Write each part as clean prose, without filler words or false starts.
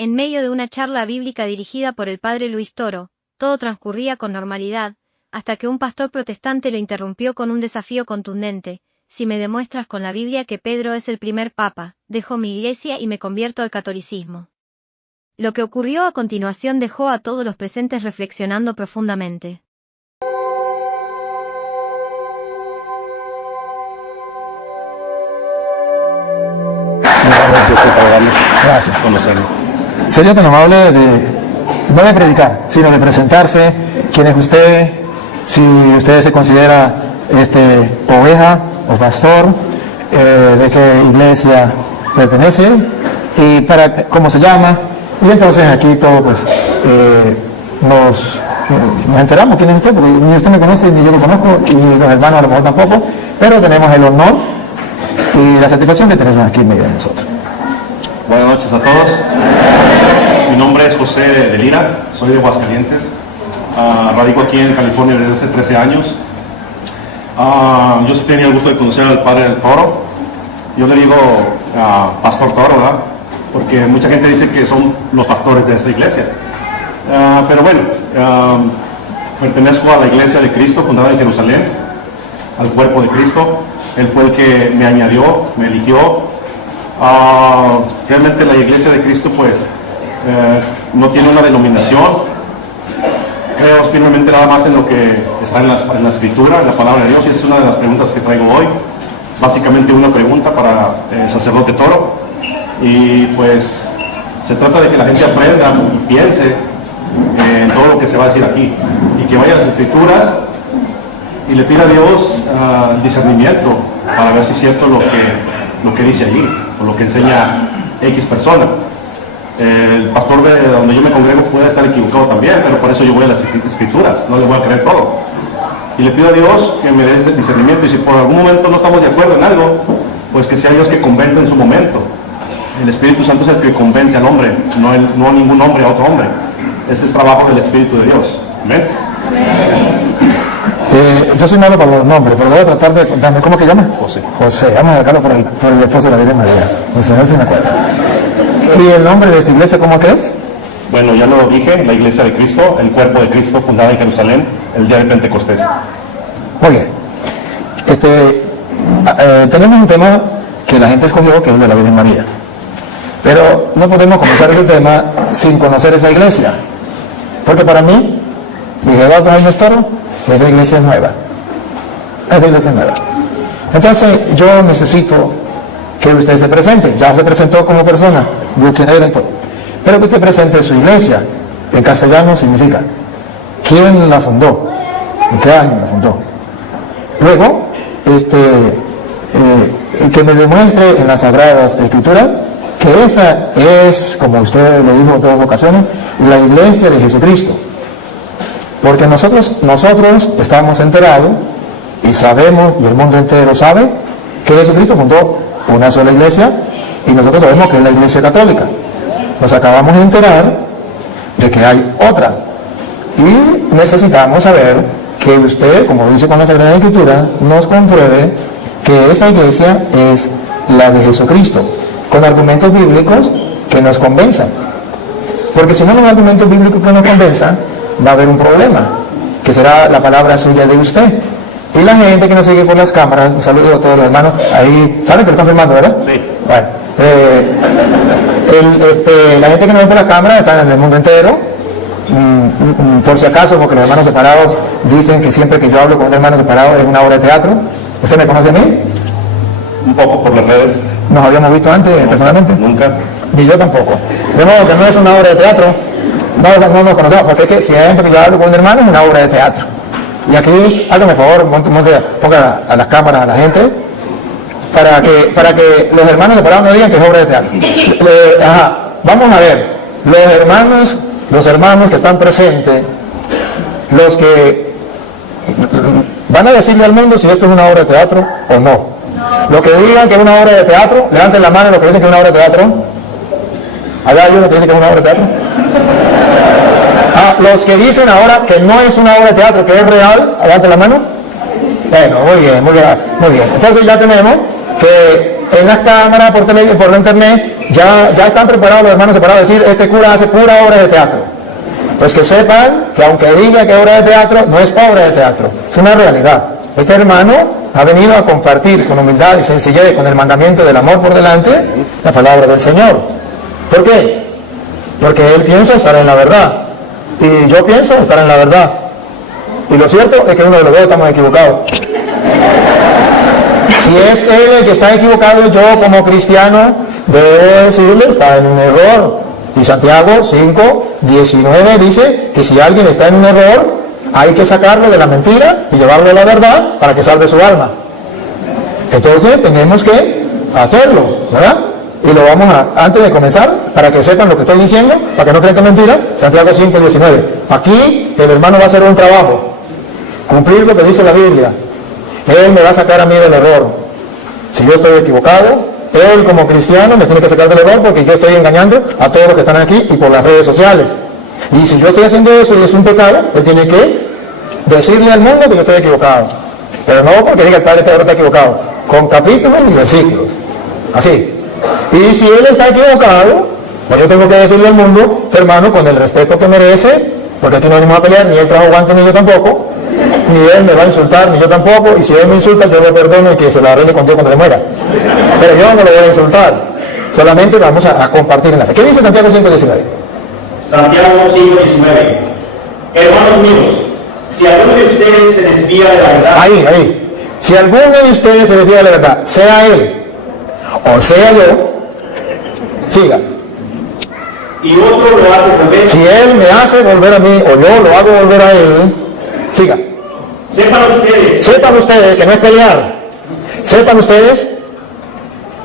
En medio de una charla bíblica dirigida por el padre Luis Toro, todo transcurría con normalidad, hasta que un pastor protestante lo interrumpió con un desafío contundente: si me demuestras con la Biblia que Pedro es el primer papa, dejo mi iglesia y me convierto al catolicismo. Lo que ocurrió a continuación dejó a todos los presentes reflexionando profundamente. Gracias. Sería tan amable no de predicar, sino de presentarse. ¿Quién es usted? Si usted se considera oveja o pastor, de qué iglesia pertenece y cómo se llama. Y entonces aquí todo pues nos enteramos quién es usted, porque ni usted me conoce ni yo lo conozco y los hermanos a lo mejor tampoco, pero tenemos el honor y la satisfacción de tenernos aquí en medio de nosotros. Buenas noches a todos. Mi nombre es José de Lira, soy de Aguascalientes. Radico aquí en California desde hace 13 años. Yo sí tenía el gusto de conocer al padre del Toro. Yo le digo Pastor Toro, ¿verdad? Porque mucha gente dice que son los pastores de esta iglesia. Pero bueno, pertenezco a la iglesia de Cristo, fundada en Jerusalén, al cuerpo de Cristo. Él fue el que me añadió, me eligió. Realmente la iglesia de Cristo pues no tiene una denominación. Creo firmemente nada más en lo que está en la escritura, en la palabra de Dios, y esa es una de las preguntas que traigo hoy. Básicamente una pregunta para el sacerdote Toro, y pues se trata de que la gente aprenda y piense en todo lo que se va a decir aquí, y que vaya a las escrituras y le pida a Dios discernimiento para ver si es cierto lo que dice allí, o lo que enseña X persona. El pastor de donde yo me congrego puede estar equivocado también, pero por eso yo voy a las escrituras, no le voy a creer todo. Y le pido a Dios que me dé discernimiento, y si por algún momento no estamos de acuerdo en algo, pues que sea Dios que convenza en su momento. El Espíritu Santo es el que convence al hombre, no ningún hombre a otro hombre. Ese es trabajo del Espíritu de Dios. Amén. Yo soy malo para los nombres, pero voy a tratar de contarme. ¿Cómo que llama? José. José, vamos a dejarlo por el esposo de la Virgen María. José, a ver si me acuerdo. ¿Y el nombre de su iglesia cómo que es? Bueno, ya lo dije, la iglesia de Cristo, el cuerpo de Cristo, fundada en Jerusalén, el día de Pentecostés. Muy bien. Tenemos un tema que la gente escogió, que es el de la Virgen María. Pero no podemos comenzar ese tema sin conocer esa iglesia. Porque para mí, Luis Eduardo Jaime Toro, esa iglesia es nueva. Esa iglesia es nueva. Entonces, yo necesito que usted se presente. Ya se presentó como persona, de quién era y todo. Pero que usted presente su iglesia. En castellano significa quién la fundó, en qué año la fundó. Luego, que me demuestre en las Sagradas Escrituras que esa es, como usted lo dijo en todas ocasiones, la iglesia de Jesucristo. Porque nosotros estamos enterados y sabemos, y el mundo entero sabe, que Jesucristo fundó una sola iglesia, y nosotros sabemos que es la iglesia católica. Nos acabamos de enterar de que hay otra, y necesitamos saber que usted, como dice con la Sagrada Escritura, nos compruebe que esa iglesia es la de Jesucristo, con argumentos bíblicos que nos convenzan. Porque si no hay argumentos bíblicos que nos convenzan, va a haber un problema, que será la palabra suya de usted. Y la gente que nos sigue por las cámaras, un saludo a todos los hermanos, ahí, ¿saben que lo están filmando, verdad? Sí. Bueno, la gente que nos ve por las cámaras está en el mundo entero. Por si acaso, porque los hermanos separados dicen que siempre que yo hablo con un hermano separado es una obra de teatro. ¿Usted me conoce a mí? Un poco por las redes. ¿Nos habíamos visto antes personalmente? Nunca. Ni yo tampoco. De modo que no es una obra de teatro. No nos conocemos, porque es que siempre que yo hablo con un hermano es una obra de teatro. Y aquí, hágame favor, ponga a las cámaras a la gente, para que los hermanos separados no digan que es obra de teatro. Vamos a ver, los hermanos que están presentes, los que van a decirle al mundo si esto es una obra de teatro o no. Los que digan que es una obra de teatro, levanten la mano los que dicen que es una obra de teatro. Allá hay uno que dice que es una obra de teatro. Los que dicen ahora que no es una obra de teatro, que es real, levanten la mano. Bueno, muy bien. Entonces ya tenemos que en las cámaras, por internet, ya están preparados los hermanos separados a decir, este cura hace pura obra de teatro. Pues que sepan que aunque diga que obra de teatro, no es obra de teatro, es una realidad. Este hermano ha venido a compartir con humildad y sencillez, con el mandamiento del amor por delante, la palabra del Señor. ¿Por qué? Porque él piensa estar en la verdad, y yo pienso estar en la verdad. Y lo cierto es que uno de los dos estamos equivocados. Si es él el que está equivocado, yo como cristiano debo decirle, está en un error. Y Santiago 5:19 dice que si alguien está en un error, hay que sacarlo de la mentira y llevarlo a la verdad para que salve su alma. Entonces tenemos que hacerlo, ¿verdad? Y lo vamos a, antes de comenzar, para que sepan lo que estoy diciendo, para que no crean que es mentira, Santiago 5:19. Aquí el hermano va a hacer un trabajo, cumplir lo que dice la Biblia. Él me va a sacar a mí del error. Si yo estoy equivocado, él como cristiano me tiene que sacar del error porque yo estoy engañando a todos los que están aquí y por las redes sociales. Y si yo estoy haciendo eso y es un pecado, él tiene que decirle al mundo que yo estoy equivocado. Pero no porque diga el padre que ahora está equivocado, con capítulos y versículos. Así. Y si él está equivocado, pues yo tengo que decirle al mundo, hermano, con el respeto que merece, porque aquí no venimos a pelear, ni él trajo guantes ni yo tampoco, ni él me va a insultar, ni yo tampoco, y si él me insulta, yo lo perdono y que se lo arregle con Dios cuando le muera. Pero yo no lo voy a insultar, solamente vamos a compartir en la fe. ¿Qué dice Santiago 5:19? Santiago 5:19. Hermanos míos, si alguno de ustedes se desvía de la verdad. Ahí. Si alguno de ustedes se desvía de la verdad, sea él o sea yo, siga. Y otro lo hace volver. Si él me hace volver a mí o yo lo hago volver a él, siga. Sepan ustedes que no es pelear. Sepan ustedes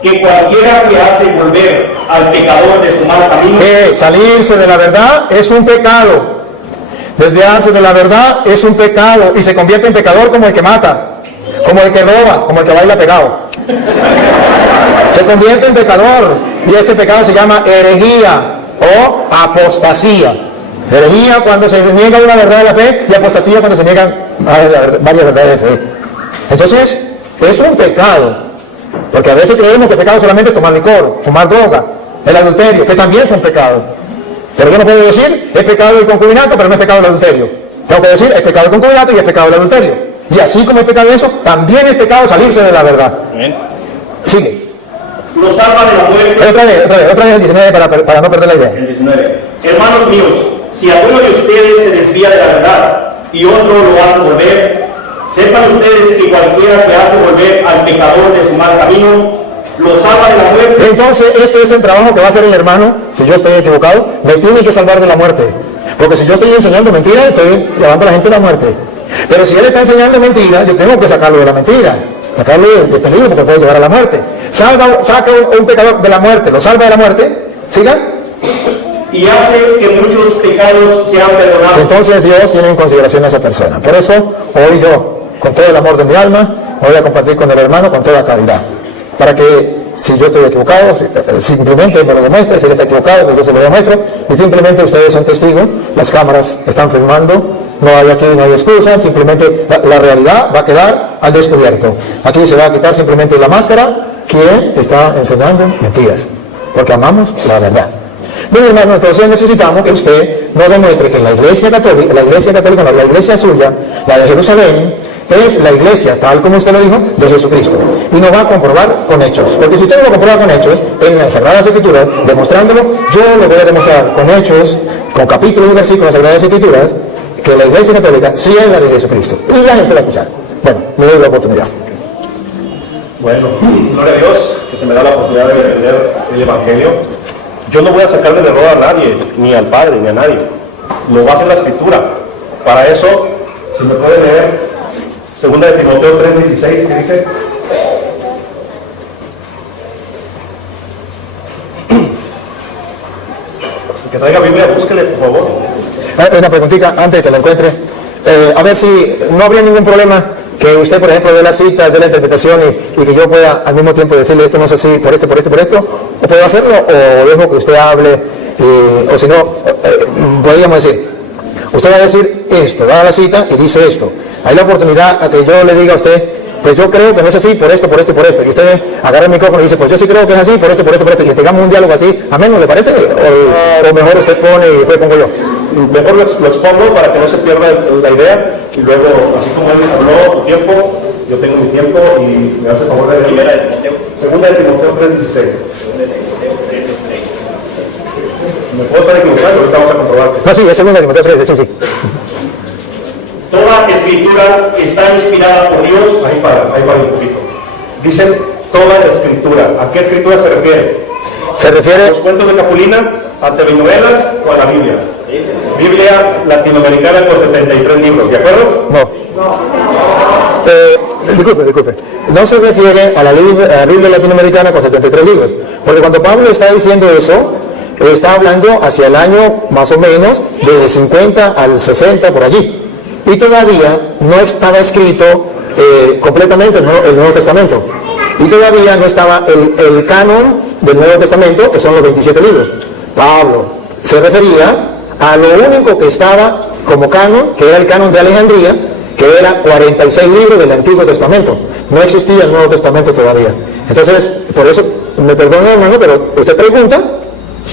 que cualquiera que hace volver al pecador de su mal camino, salirse de la verdad es un pecado. Desviarse de la verdad es un pecado y se convierte en pecador como el que mata, como el que roba, como el que baila pegado. Se convierte en pecador y este pecado se llama herejía o apostasía. Herejía cuando se niega una verdad de la fe y apostasía cuando se niegan varias verdades de fe. Entonces, es un pecado, porque a veces creemos que pecado solamente es tomar licor, fumar droga, el adulterio, que también son pecados. Pero yo no puedo decir, es pecado el concubinato, pero no es pecado el adulterio. Tengo que decir, es pecado el concubinato y es pecado el adulterio. Y así como es pecado eso, también es pecado salirse de la verdad. Sigue. Lo salva de la muerte. Otra vez el 19 para no perder la idea. El 19. Hermanos míos, si alguno de ustedes se desvía de la verdad y otro lo hace volver, sepan ustedes que cualquiera que hace volver al pecador de su mal camino, lo salva de la muerte. Entonces, esto es el trabajo que va a hacer el hermano. Si yo estoy equivocado, me tiene que salvar de la muerte. Porque si yo estoy enseñando mentira, estoy llevando a la gente a la muerte. Pero si él está enseñando mentira, yo tengo que sacarlo de la mentira, sacarlo de peligro porque puede llevar a la muerte. Saca un pecador de la muerte, lo salva de la muerte. ¿Siga? Y hace que muchos pecados sean perdonados. Entonces Dios tiene en consideración a esa persona. Por eso, hoy yo, con todo el amor de mi alma, voy a compartir con el hermano con toda caridad. Para que, si yo estoy equivocado, simplemente me lo demuestre, si él está equivocado, yo se lo demuestro, y simplemente ustedes son testigos, las cámaras están filmando, no hay aquí, no hay excusa, simplemente la realidad va a quedar al descubierto. Aquí se va a quitar simplemente la máscara, quien está enseñando mentiras, porque amamos la verdad. Bueno, hermano, entonces necesitamos que usted nos demuestre que la iglesia católica, no, la iglesia suya, la de Jerusalén, es la iglesia, tal como usted lo dijo, de Jesucristo. Y nos va a comprobar con hechos. Porque si usted no lo comprueba con hechos, en las Sagradas Escrituras, demostrándolo, yo le voy a demostrar con hechos, con capítulos y versículos de las Sagradas Escrituras, que la iglesia católica sí es la de Jesucristo. Y la gente va a escuchar. Bueno, le doy la oportunidad. Bueno, gloria a Dios, que se me da la oportunidad de defender el Evangelio. Yo no voy a sacar del error a nadie, ni al Padre, ni a nadie. Lo va a hacer la Escritura. Para eso, si me puede leer 2 de Timoteo 3:16, que dice: que traiga Biblia, búsquele, por favor. Una preguntita antes de que la encuentre. A ver si no habría ningún problema que usted, por ejemplo, dé la cita, dé la interpretación y que yo pueda al mismo tiempo decirle esto no es así, por esto, o puedo hacerlo, o dejo que usted hable, o si no, podríamos decir, usted va a decir esto, va a la cita y dice esto. Hay la oportunidad a que yo le diga a usted, pues yo creo que no es así, por esto, por esto y por esto. Y usted agarra el micrófono y dice, pues yo sí creo que es así, por esto, por esto, por esto. Y tengamos un diálogo así. Amén, ¿no le parece? O mejor usted pone y después pongo yo. Mejor lo expongo para que no se pierda la idea y luego, así como él habló su tiempo, yo tengo mi tiempo y me hace favor de leer. Segunda de Timoteo 3:16. Me puedo estar equivocando, ahorita vamos a comprobar. No, sí, es segunda de Timoteo 3, sí. Toda escritura está inspirada por Dios. Ahí para un poquito. Dicen toda la escritura. ¿A qué escritura se refiere? Se refiere... ¿A los cuentos de Capulina, a telenovelas o a la Biblia? Biblia latinoamericana con 73 libros, ¿de acuerdo? No. Disculpe. No se refiere a la Biblia latinoamericana con 73 libros. Porque cuando Pablo está diciendo eso, está hablando hacia el año más o menos de 50 al 60 por allí. Y todavía no estaba escrito completamente el Nuevo Testamento. Y todavía no estaba el canon del Nuevo Testamento, que son los 27 libros. Pablo se refería a lo único que estaba como canon, que era el canon de Alejandría, que era 46 libros del Antiguo Testamento. No existía el Nuevo Testamento todavía. Entonces, por eso, me perdona hermano, pero usted pregunta,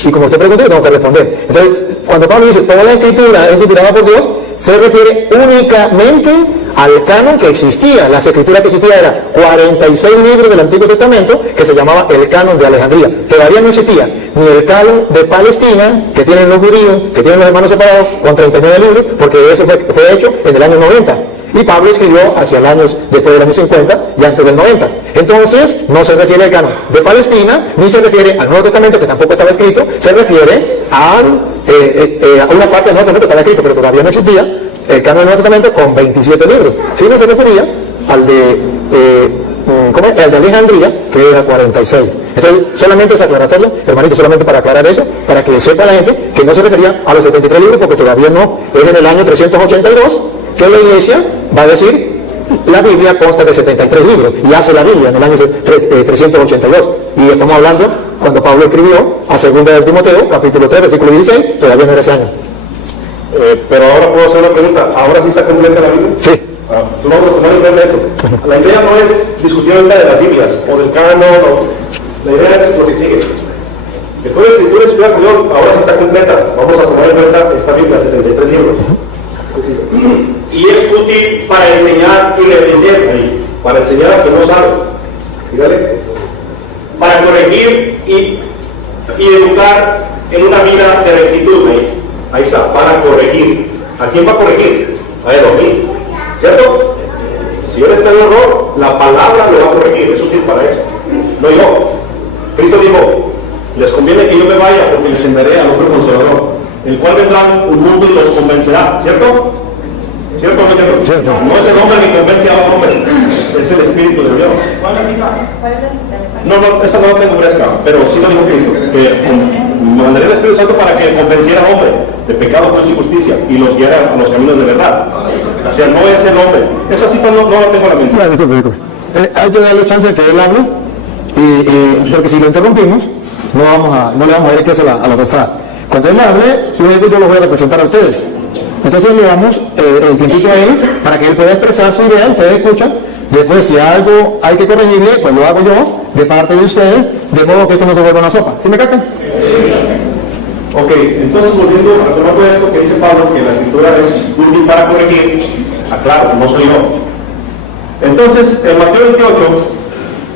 y como usted pregunta, yo tengo que responder. Entonces, cuando Pablo dice, toda la escritura es inspirada por Dios, se refiere únicamente al canon que existía. Las escrituras que existían eran 46 libros del Antiguo Testamento, que se llamaba el canon de Alejandría. Todavía no existía ni el canon de Palestina, que tienen los judíos, que tienen los hermanos separados, con 39 libros, porque eso fue hecho en el año 90. Y Pablo escribió hacia el año, después del año 50 y antes del 90. Entonces, no se refiere al canon de Palestina, ni se refiere al Nuevo Testamento, que tampoco estaba escrito, se refiere a una parte del Nuevo Testamento que estaba escrito, pero todavía no existía, el canon del Nuevo Testamento con 27 libros. Si no se refería al de Alejandría, que era 46. Entonces, solamente es aclaratoria, hermanito, solamente para aclarar eso, para que sepa la gente que no se refería a los 73 libros, porque todavía no, es en el año 382, que la iglesia va a decir, la Biblia consta de 73 libros, y hace la Biblia en el año 382. Y estamos hablando, cuando Pablo escribió a 2 de Timoteo, capítulo 3, versículo 16, todavía no era ese año. Pero ahora puedo hacer una pregunta, ¿ahora sí está completa la Biblia? Sí. Tú vamos a tomar en cuenta eso. La idea no es discutir ahorita de las Biblias, o del canon, la idea es lo que sigue. Que toda la escritura es por Dios, ahora sí está completa. Vamos a tomar en cuenta esta Biblia, 73 libros. Y es útil para enseñar y reprender. Para enseñar a que no sabe. Dígale. Para corregir y educar en una vida de rectitud. Ahí está, para corregir. ¿A quién va a corregir? A él o a mí. ¿Cierto? Si él está en error, la palabra lo va a corregir. Es útil para eso. No yo. Cristo dijo, les conviene que yo me vaya porque les enviaré al hombre consolador, el cual vendrá un mundo y los convencerá. ¿Cierto? ¿Cierto o no es cierto? Cierto. No es el hombre que convence a un hombre, es el Espíritu de Dios. ¿Cuál es la cita? No, esa no la tengo fresca, pero sí lo dijo Cristo, que mandaría el Espíritu Santo para que convenciera al hombre de pecado, juicio y justicia y los guiara a los caminos de verdad. O sea, no es el hombre. Esa cita no la tengo en la mente. Disculpe. Hay que darle chance de que él hable, porque si lo interrumpimos, no le vamos a dar clase a la tostada. Cuando él hable, luego yo lo voy a representar a ustedes. Entonces le damos el tiempito a él para que él pueda expresar su idea, ustedes escuchan. Después, si algo hay que corregirle, pues lo hago yo, de parte de ustedes, de modo que esto no se vuelva una sopa. ¿Sí me captan? Ok, entonces volviendo a tomar esto que dice Pablo, que la escritura es útil para corregir, aclaro, no soy yo. Entonces, en Mateo 28,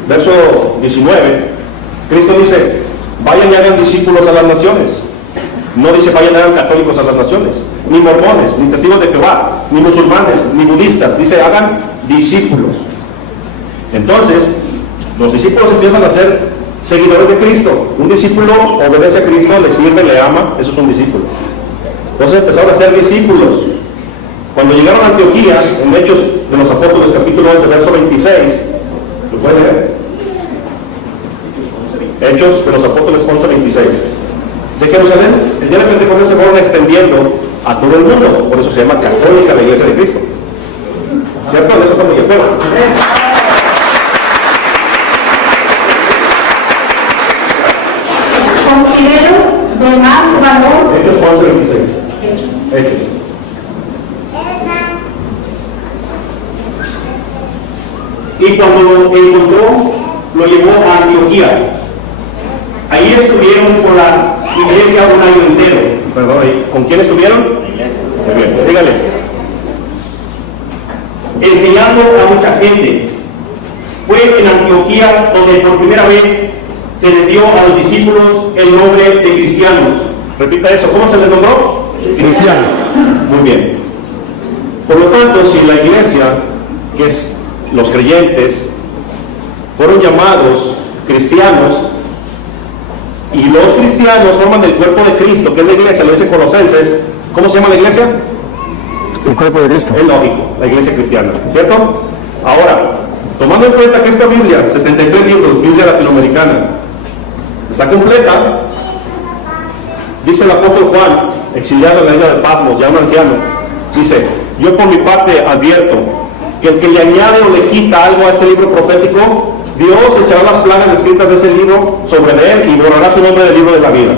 verso 19, Cristo dice, vayan y hagan discípulos a las naciones. No dice vayan y hagan católicos a las naciones, ni mormones, ni testigos de Jehová, ni musulmanes, ni budistas. Dice hagan discípulos. Entonces, los discípulos empiezan a ser seguidores de Cristo. Un discípulo obedece a Cristo, le sirve, le ama, eso es un discípulo. Entonces empezaron a ser discípulos. Cuando llegaron a Antioquía, en Hechos de los Apóstoles, capítulo 11, verso 26, ¿lo pueden leer? Hechos de los Apóstoles 11, 26. De Jerusalén, el día de Pentecostés se fueron extendiendo a todo el mundo, por eso se llama católica la Iglesia de Cristo. ¿Cierto? De eso estamos de acuerdo. Considero de más valor. Hechos 11, 26. Hechos. y cuando lo encontró, lo llevó a Antioquía. Ahí estuvieron con la iglesia un año entero. Perdón, ¿con quién estuvieron? Muy bien, dígale. Enseñando a mucha gente. Fue en Antioquía donde por primera vez se les dio a los discípulos el nombre de cristianos. Repita eso, ¿cómo se les nombró? Cristianos. Muy bien. Por lo tanto, si la iglesia, que es los creyentes, fueron llamados cristianos, y los cristianos forman el cuerpo de Cristo, que es la iglesia, lo dice Colosenses, ¿cómo se llama la iglesia? El cuerpo de Cristo. Es lógico, la iglesia cristiana, ¿cierto? Ahora, tomando en cuenta que esta Biblia, 73 libros, Biblia latinoamericana, está completa, dice el apóstol Juan, exiliado en la isla de Patmos, ya un anciano, dice: yo por mi parte advierto que el que le añade o le quita algo a este libro profético, Dios echará las plagas escritas de ese libro sobre él y borrará su nombre del libro de la vida.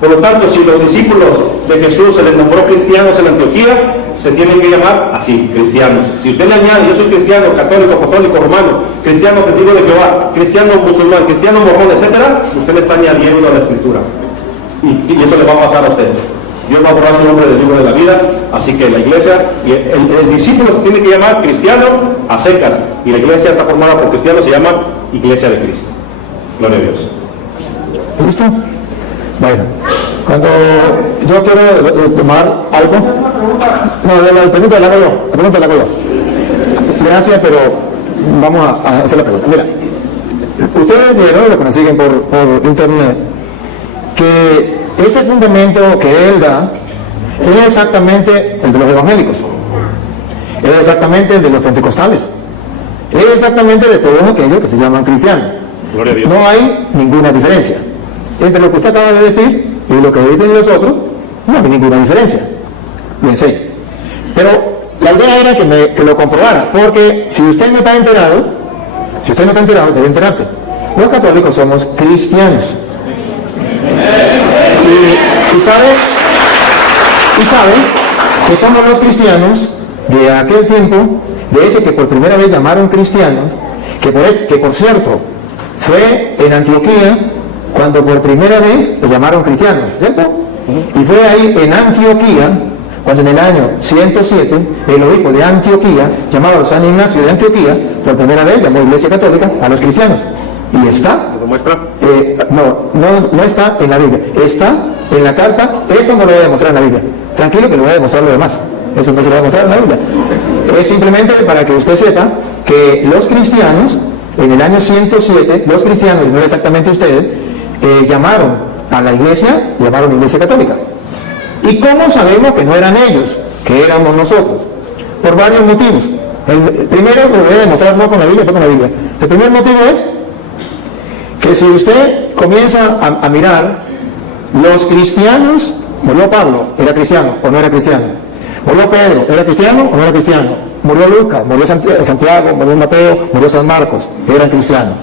Por lo tanto, si los discípulos de Jesús se les nombró cristianos en Antioquía, se tienen que llamar así, cristianos. Si usted le añade: yo soy cristiano, católico, apostólico, romano, cristiano, testigo de Jehová, cristiano musulmán, cristiano mormón, etcétera, usted le está añadiendo a la escritura. Y eso le va a pasar a usted. Dios va a borrar su nombre del libro de la vida. Así que la iglesia, el discípulo se tiene que llamar cristiano a secas, y la iglesia está formada por cristianos, se llama Iglesia de Cristo. Gloria a Dios. ¿Listo? Bueno, cuando yo quiero tomar algo, no, la pregunta la hago yo, gracias, pero vamos a hacer la pregunta. Mira, ustedes vieron, lo que nos siguen por internet, que ese fundamento que él da es exactamente el de los evangélicos, es exactamente el de los pentecostales, es exactamente de todos aquellos que se llaman cristianos. Gloria a Dios. No hay ninguna diferencia entre lo que usted acaba de decir y lo que dicen los otros. No hay ninguna diferencia, lo enseño. Pero la idea era que lo comprobara, porque si usted no está enterado, debe enterarse. Los católicos somos cristianos. Y sabe que somos los cristianos de aquel tiempo, de ese que por primera vez llamaron cristianos, que por cierto fue en Antioquía cuando por primera vez lo llamaron cristianos, ¿cierto? Y fue ahí en Antioquía cuando en el año 107 el obispo de Antioquía, llamado San Ignacio de Antioquía, por primera vez llamó Iglesia Católica a los cristianos. Y está, ¿Lo muestra? no está en la Biblia, está en la carta. Eso no lo voy a demostrar en la Biblia, tranquilo, que lo voy a demostrar lo demás. Eso no se lo voy a demostrar en la Biblia. Es simplemente para que usted sepa que los cristianos, en el año 107, los cristianos, y no exactamente ustedes, llamaron a la iglesia, llamaron Iglesia Católica. ¿Y cómo sabemos que no eran ellos, que éramos nosotros? Por varios motivos. El primero lo voy a demostrar no con la Biblia, pero con la Biblia. El primer motivo es que si usted comienza a mirar, los cristianos, murió Pablo, ¿era cristiano o no era cristiano? Murió Pedro, ¿era cristiano o no era cristiano? Murió Lucas, murió Santiago, murió Mateo, murió San Marcos, eran cristianos.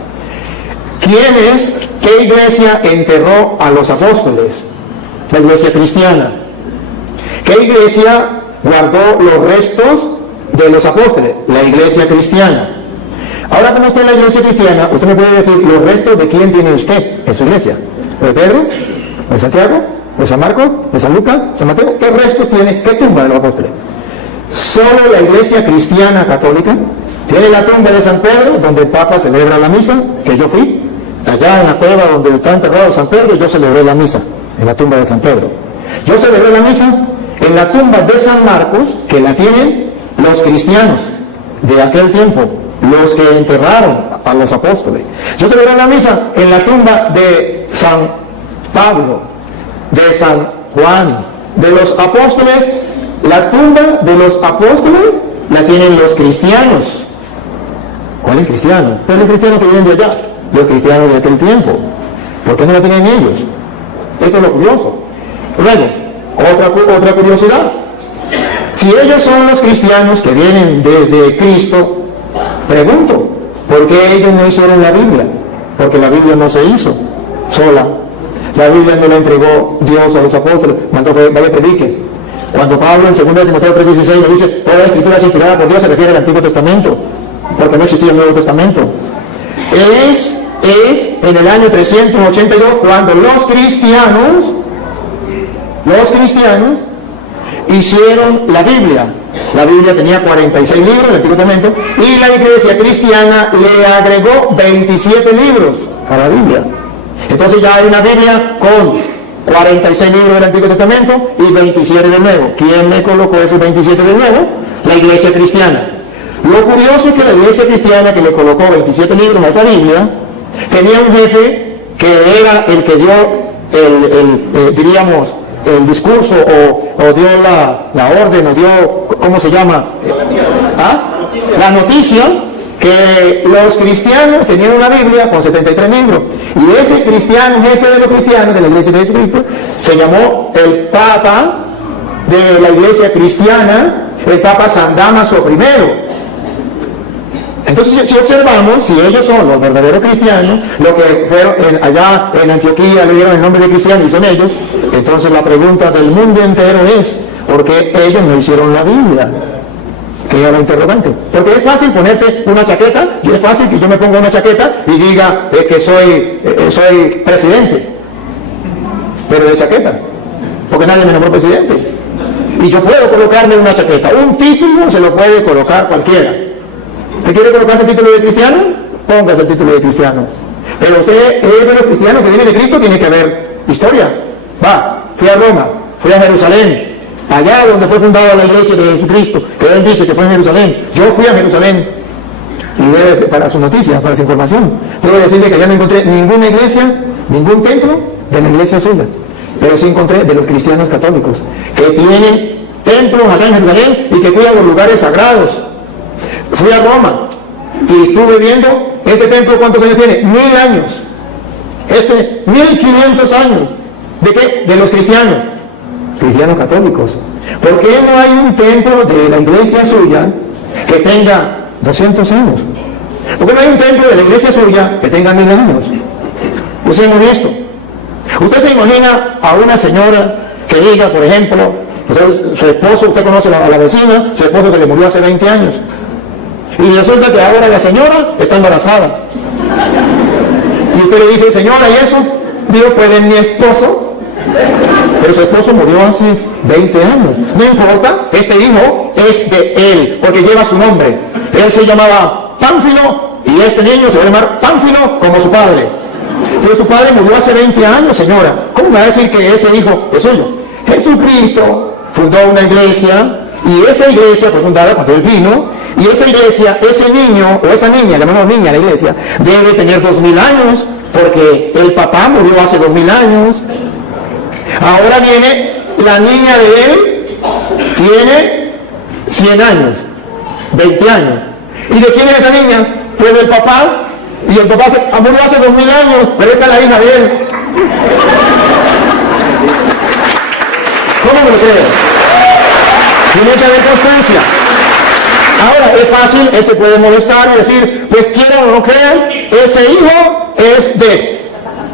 ¿Qué iglesia enterró a los apóstoles? La iglesia cristiana. ¿Qué iglesia guardó los restos de los apóstoles? La iglesia cristiana. Ahora, como usted es la iglesia cristiana, usted me puede decir los restos de quién tiene usted en su iglesia. ¿De Pedro? ¿De Santiago? ¿De San Marcos? ¿De San Lucas? ¿San Mateo? ¿Qué restos tiene? ¿Qué tumba de los apóstoles? Solo la iglesia cristiana católica tiene la tumba de San Pedro, donde el Papa celebra la misa, que yo fui. Allá en la cueva donde está enterrado San Pedro, yo celebré la misa, en la tumba de San Pedro. Yo celebré la misa en la tumba de San Marcos, que la tienen los cristianos de aquel tiempo, los que enterraron a los apóstoles. Yo celebré la misa en la tumba de San Pablo, de San Juan, de los apóstoles. La tumba de los apóstoles la tienen los cristianos. ¿Cuáles cristianos? Pues los cristianos que vienen de allá, los cristianos de aquel tiempo. ¿Por qué no la tienen ellos? Esto es lo curioso. Luego, otra curiosidad. Si ellos son los cristianos que vienen desde Cristo, pregunto, ¿por qué ellos no hicieron la Biblia? Porque la Biblia no se hizo sola. La Biblia no la entregó Dios a los apóstoles, mandó vaya predique. Cuando Pablo en 2 Timoteo 3:16 le dice, toda la escritura es inspirada por Dios, se refiere al Antiguo Testamento. porque no existía el Nuevo Testamento. Es en el año 382 cuando los cristianos hicieron la Biblia. La Biblia tenía 46 libros, el Antiguo Testamento, y la Iglesia cristiana le agregó 27 libros a la Biblia. Entonces ya hay una Biblia con 46 libros del Antiguo Testamento y 27 del Nuevo. ¿Quién le colocó esos 27 del Nuevo? La Iglesia cristiana. Lo curioso es que la Iglesia cristiana que le colocó 27 libros a esa Biblia tenía un jefe que era el que dio diríamos, el discurso o dio la orden o dio, ¿cómo se llama? La noticia que los cristianos tenían una Biblia con 73 libros. Y ese cristiano, jefe de los cristianos de la Iglesia de Jesucristo, se llamó el Papa de la Iglesia cristiana, el Papa San Dámaso I. Entonces, si observamos, si ellos son los verdaderos cristianos, lo que fueron allá en Antioquía le dieron el nombre de cristiano y son ellos, entonces la pregunta del mundo entero es, ¿por qué ellos no hicieron la Biblia? Que era la interrogante. Porque es fácil ponerse una chaqueta, y es fácil que yo me ponga una chaqueta y diga que soy presidente, pero de chaqueta, porque nadie me nombró presidente. Y yo puedo colocarme una chaqueta, un título se lo puede colocar cualquiera. ¿Usted quiere colocarse el título de cristiano? Póngase el título de cristiano. Pero usted es de los cristianos que viene de Cristo, tiene que haber historia. Fui a Roma, fui a Jerusalén, allá donde fue fundada la Iglesia de Jesucristo, que él dice que fue en Jerusalén. Yo fui a Jerusalén, y debe ser para su noticia, para su información. Debo decirle que ya no encontré ninguna iglesia, ningún templo de la iglesia suya, pero sí encontré de los cristianos católicos, que tienen templos acá en Jerusalén y que cuidan los lugares sagrados. Fui a Roma y estuve viendo este templo, ¿cuántos años tiene? 1000 años. 1500 años. ¿De qué? De los cristianos católicos. ¿Por qué no hay un templo de la iglesia suya que tenga 200 años? ¿Por qué no hay un templo de la iglesia suya que tenga 1000 años? Usemos esto. Usted se imagina a una señora que diga, por ejemplo, su esposo, usted conoce a la vecina, su esposo se le murió hace 20 años. Y resulta que ahora la señora está embarazada. Y usted le dice, señora, ¿y eso? Digo, pues es mi esposo. Pero su esposo murió hace 20 años. No importa, este hijo es de él, porque lleva su nombre. Él se llamaba Pánfilo, y este niño se va a llamar Pánfilo como su padre. Pero su padre murió hace 20 años, señora. ¿Cómo me va a decir que ese hijo es suyo? Jesucristo fundó una iglesia, y esa iglesia fue fundada cuando él vino, y esa iglesia, ese niño, o esa niña, la menor niña de la iglesia, debe tener 2000 años, porque el papá murió hace 2000 años. Ahora viene la niña de él, tiene 100 años, 20 años. ¿Y de quién es esa niña? Pues del papá, y el papá murió hace 2000 años, pero esta es la hija de él. ¿Cómo me lo creo? Tiene que haber constancia. Ahora, es fácil, él se puede molestar y decir, pues quieran o no crean, ese hijo es de...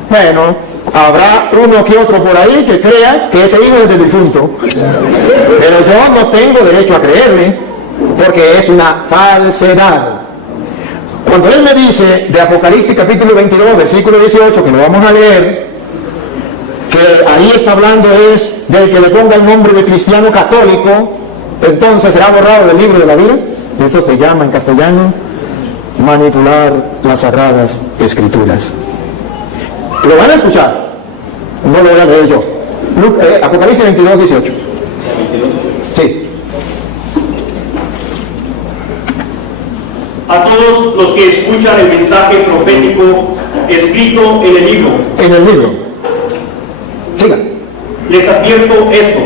Bueno, habrá uno que otro por ahí que crea que ese hijo es del difunto. Pero yo no tengo derecho a creerle, porque es una falsedad. Cuando él me dice de Apocalipsis capítulo 22, versículo 18, que lo vamos a leer, que ahí está hablando es del que le ponga el nombre de cristiano católico, entonces será borrado del libro de la vida. Eso se llama en castellano manipular las sagradas escrituras. Lo van a escuchar, no lo voy a leer yo. Apocalipsis 22, 18. Sí. A todos los que escuchan el mensaje profético escrito en el libro. En el libro. Siga. Les advierto esto: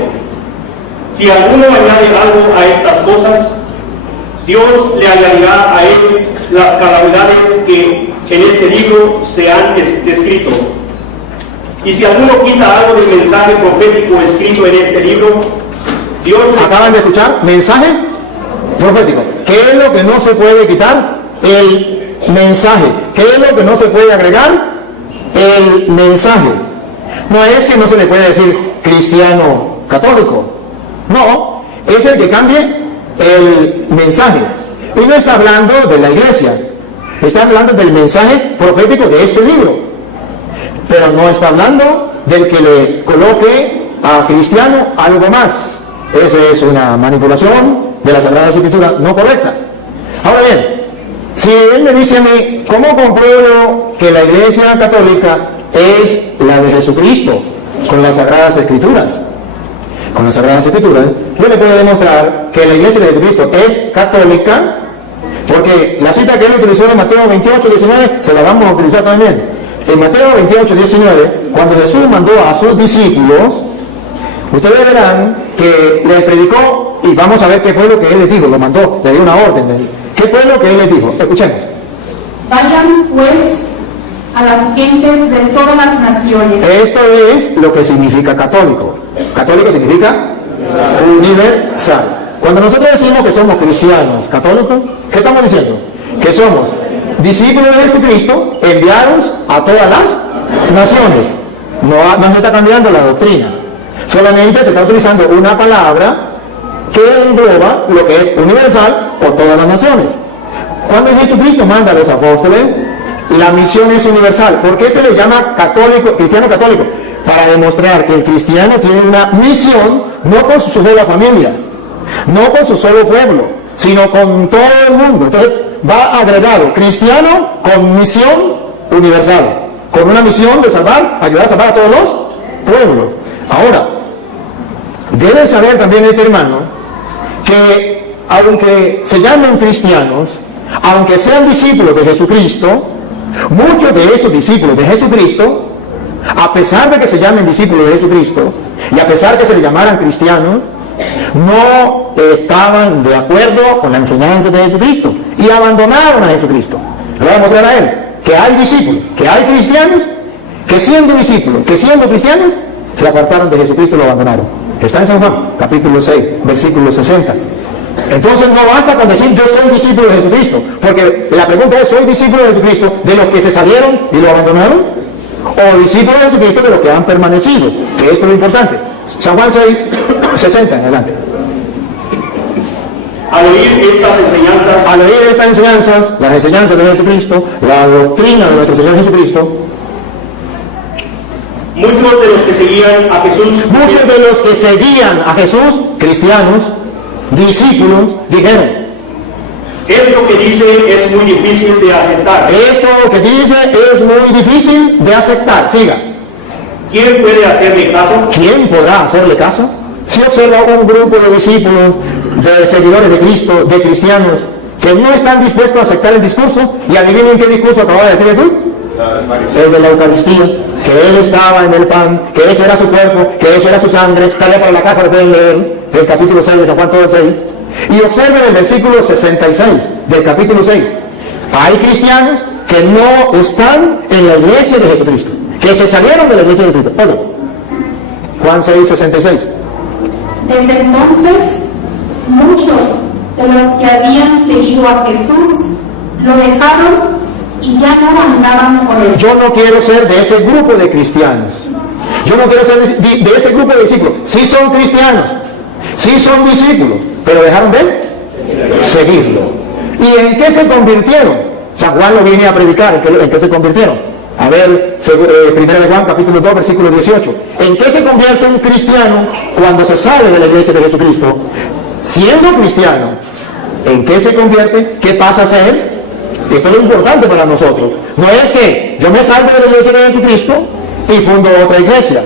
si alguno añade algo a estas cosas, Dios le añadirá a él las calamidades que en este libro se han descrito. Y si alguno quita algo del mensaje profético escrito en este libro, Dios... ¿Acaban de escuchar? Mensaje profético. ¿Qué es lo que no se puede quitar? El mensaje. ¿Qué es lo que no se puede agregar? El mensaje. No es que no se le puede decir cristiano católico. No, es el que cambie el mensaje. Y no está hablando de la iglesia, está hablando del mensaje profético de este libro. Pero no está hablando del que le coloque a cristiano algo más. Esa es una manipulación de la Sagrada Escritura no correcta. Ahora bien, si él me dice a mí, ¿cómo compruebo que la iglesia católica es la de Jesucristo? Con las Sagradas Escrituras. Con las Sagradas Escrituras, yo le puedo demostrar que la iglesia de Jesucristo es católica, porque la cita que él utilizó en Mateo 28, 19, se la vamos a utilizar también. En Mateo 28, 19, cuando Jesús mandó a sus discípulos, ustedes verán que les predicó, y vamos a ver qué fue lo que él les dijo, lo mandó, le dio una orden. ¿Qué fue lo que él les dijo? Escuchemos. Vayan pues a las gentes de todas las naciones. Esto es lo que significa católico. Católico significa universal. Cuando nosotros decimos que somos cristianos católicos, ¿qué estamos diciendo? Que somos discípulos de Jesucristo enviados a todas las naciones. No se está cambiando la doctrina. Solamente se está utilizando una palabra que engloba lo que es universal por todas las naciones. Cuando Jesucristo manda a los apóstoles, la misión es universal. ¿Por qué se le llama católico, cristiano católico? Para demostrar que el cristiano tiene una misión, no con su sola familia, no con su solo pueblo, sino con todo el mundo. Entonces va agregado, cristiano con misión universal, con una misión de salvar, ayudar a salvar a todos los pueblos. Ahora, deben saber también este hermano, que aunque se llamen cristianos, aunque sean discípulos de Jesucristo, muchos de esos discípulos de Jesucristo, a pesar de que se llamen discípulos de Jesucristo, y a pesar de que se le llamaran cristianos, no estaban de acuerdo con la enseñanza de Jesucristo, y abandonaron a Jesucristo. Le voy a mostrar a él que hay discípulos, que hay cristianos, que siendo discípulos, que siendo cristianos, se apartaron de Jesucristo y lo abandonaron. Está en San Juan, capítulo 6, versículo 60. Entonces no basta con decir yo soy discípulo de Jesucristo, porque la pregunta es, ¿soy discípulo de Jesucristo de los que se salieron y lo abandonaron? ¿O discípulo de Jesucristo de los que han permanecido? Que esto es lo importante. San Juan 6, 60, en adelante. Al oír estas enseñanzas, las enseñanzas de Jesucristo, la doctrina de nuestro Señor Jesucristo, muchos de los que seguían a Jesús, cristianos, discípulos, dijeron, esto que dice es muy difícil de aceptar. Esto que dice es muy difícil de aceptar. Siga. ¿Quién puede hacerle caso? ¿Quién podrá hacerle caso? Si observa un grupo de discípulos, de seguidores de Cristo, de cristianos, que no están dispuestos a aceptar el discurso, y adivinen qué discurso acababa de decir Jesús. El de la Eucaristía, que Él estaba en el pan, que eso era su cuerpo, que eso era su sangre. Tarea para la casa, lo pueden leer, el capítulo 6 de San Juan todo el 6. Y observen el versículo 66 del capítulo 6. Hay cristianos que no están en la iglesia de Jesucristo, que se salieron de la iglesia de Cristo. Oye, Juan 6, 66. Desde entonces, muchos de los que habían seguido a Jesús lo dejaron y ya no andaban con él. Yo no quiero ser de ese grupo de cristianos. Yo no quiero ser de ese grupo de discípulos. Sí son cristianos, sí son discípulos, pero dejaron de seguirlo. ¿Y en qué se convirtieron? San Juan lo viene a predicar. ¿En qué se convirtieron? A ver, 1 de Juan, capítulo 2, versículo 18. ¿En qué se convierte un cristiano cuando se sale de la iglesia de Jesucristo? Siendo cristiano, ¿en qué se convierte? ¿Qué pasa a ser? Esto es lo importante para nosotros. No es que yo me salgo de la iglesia de Jesucristo y fundo otra iglesia.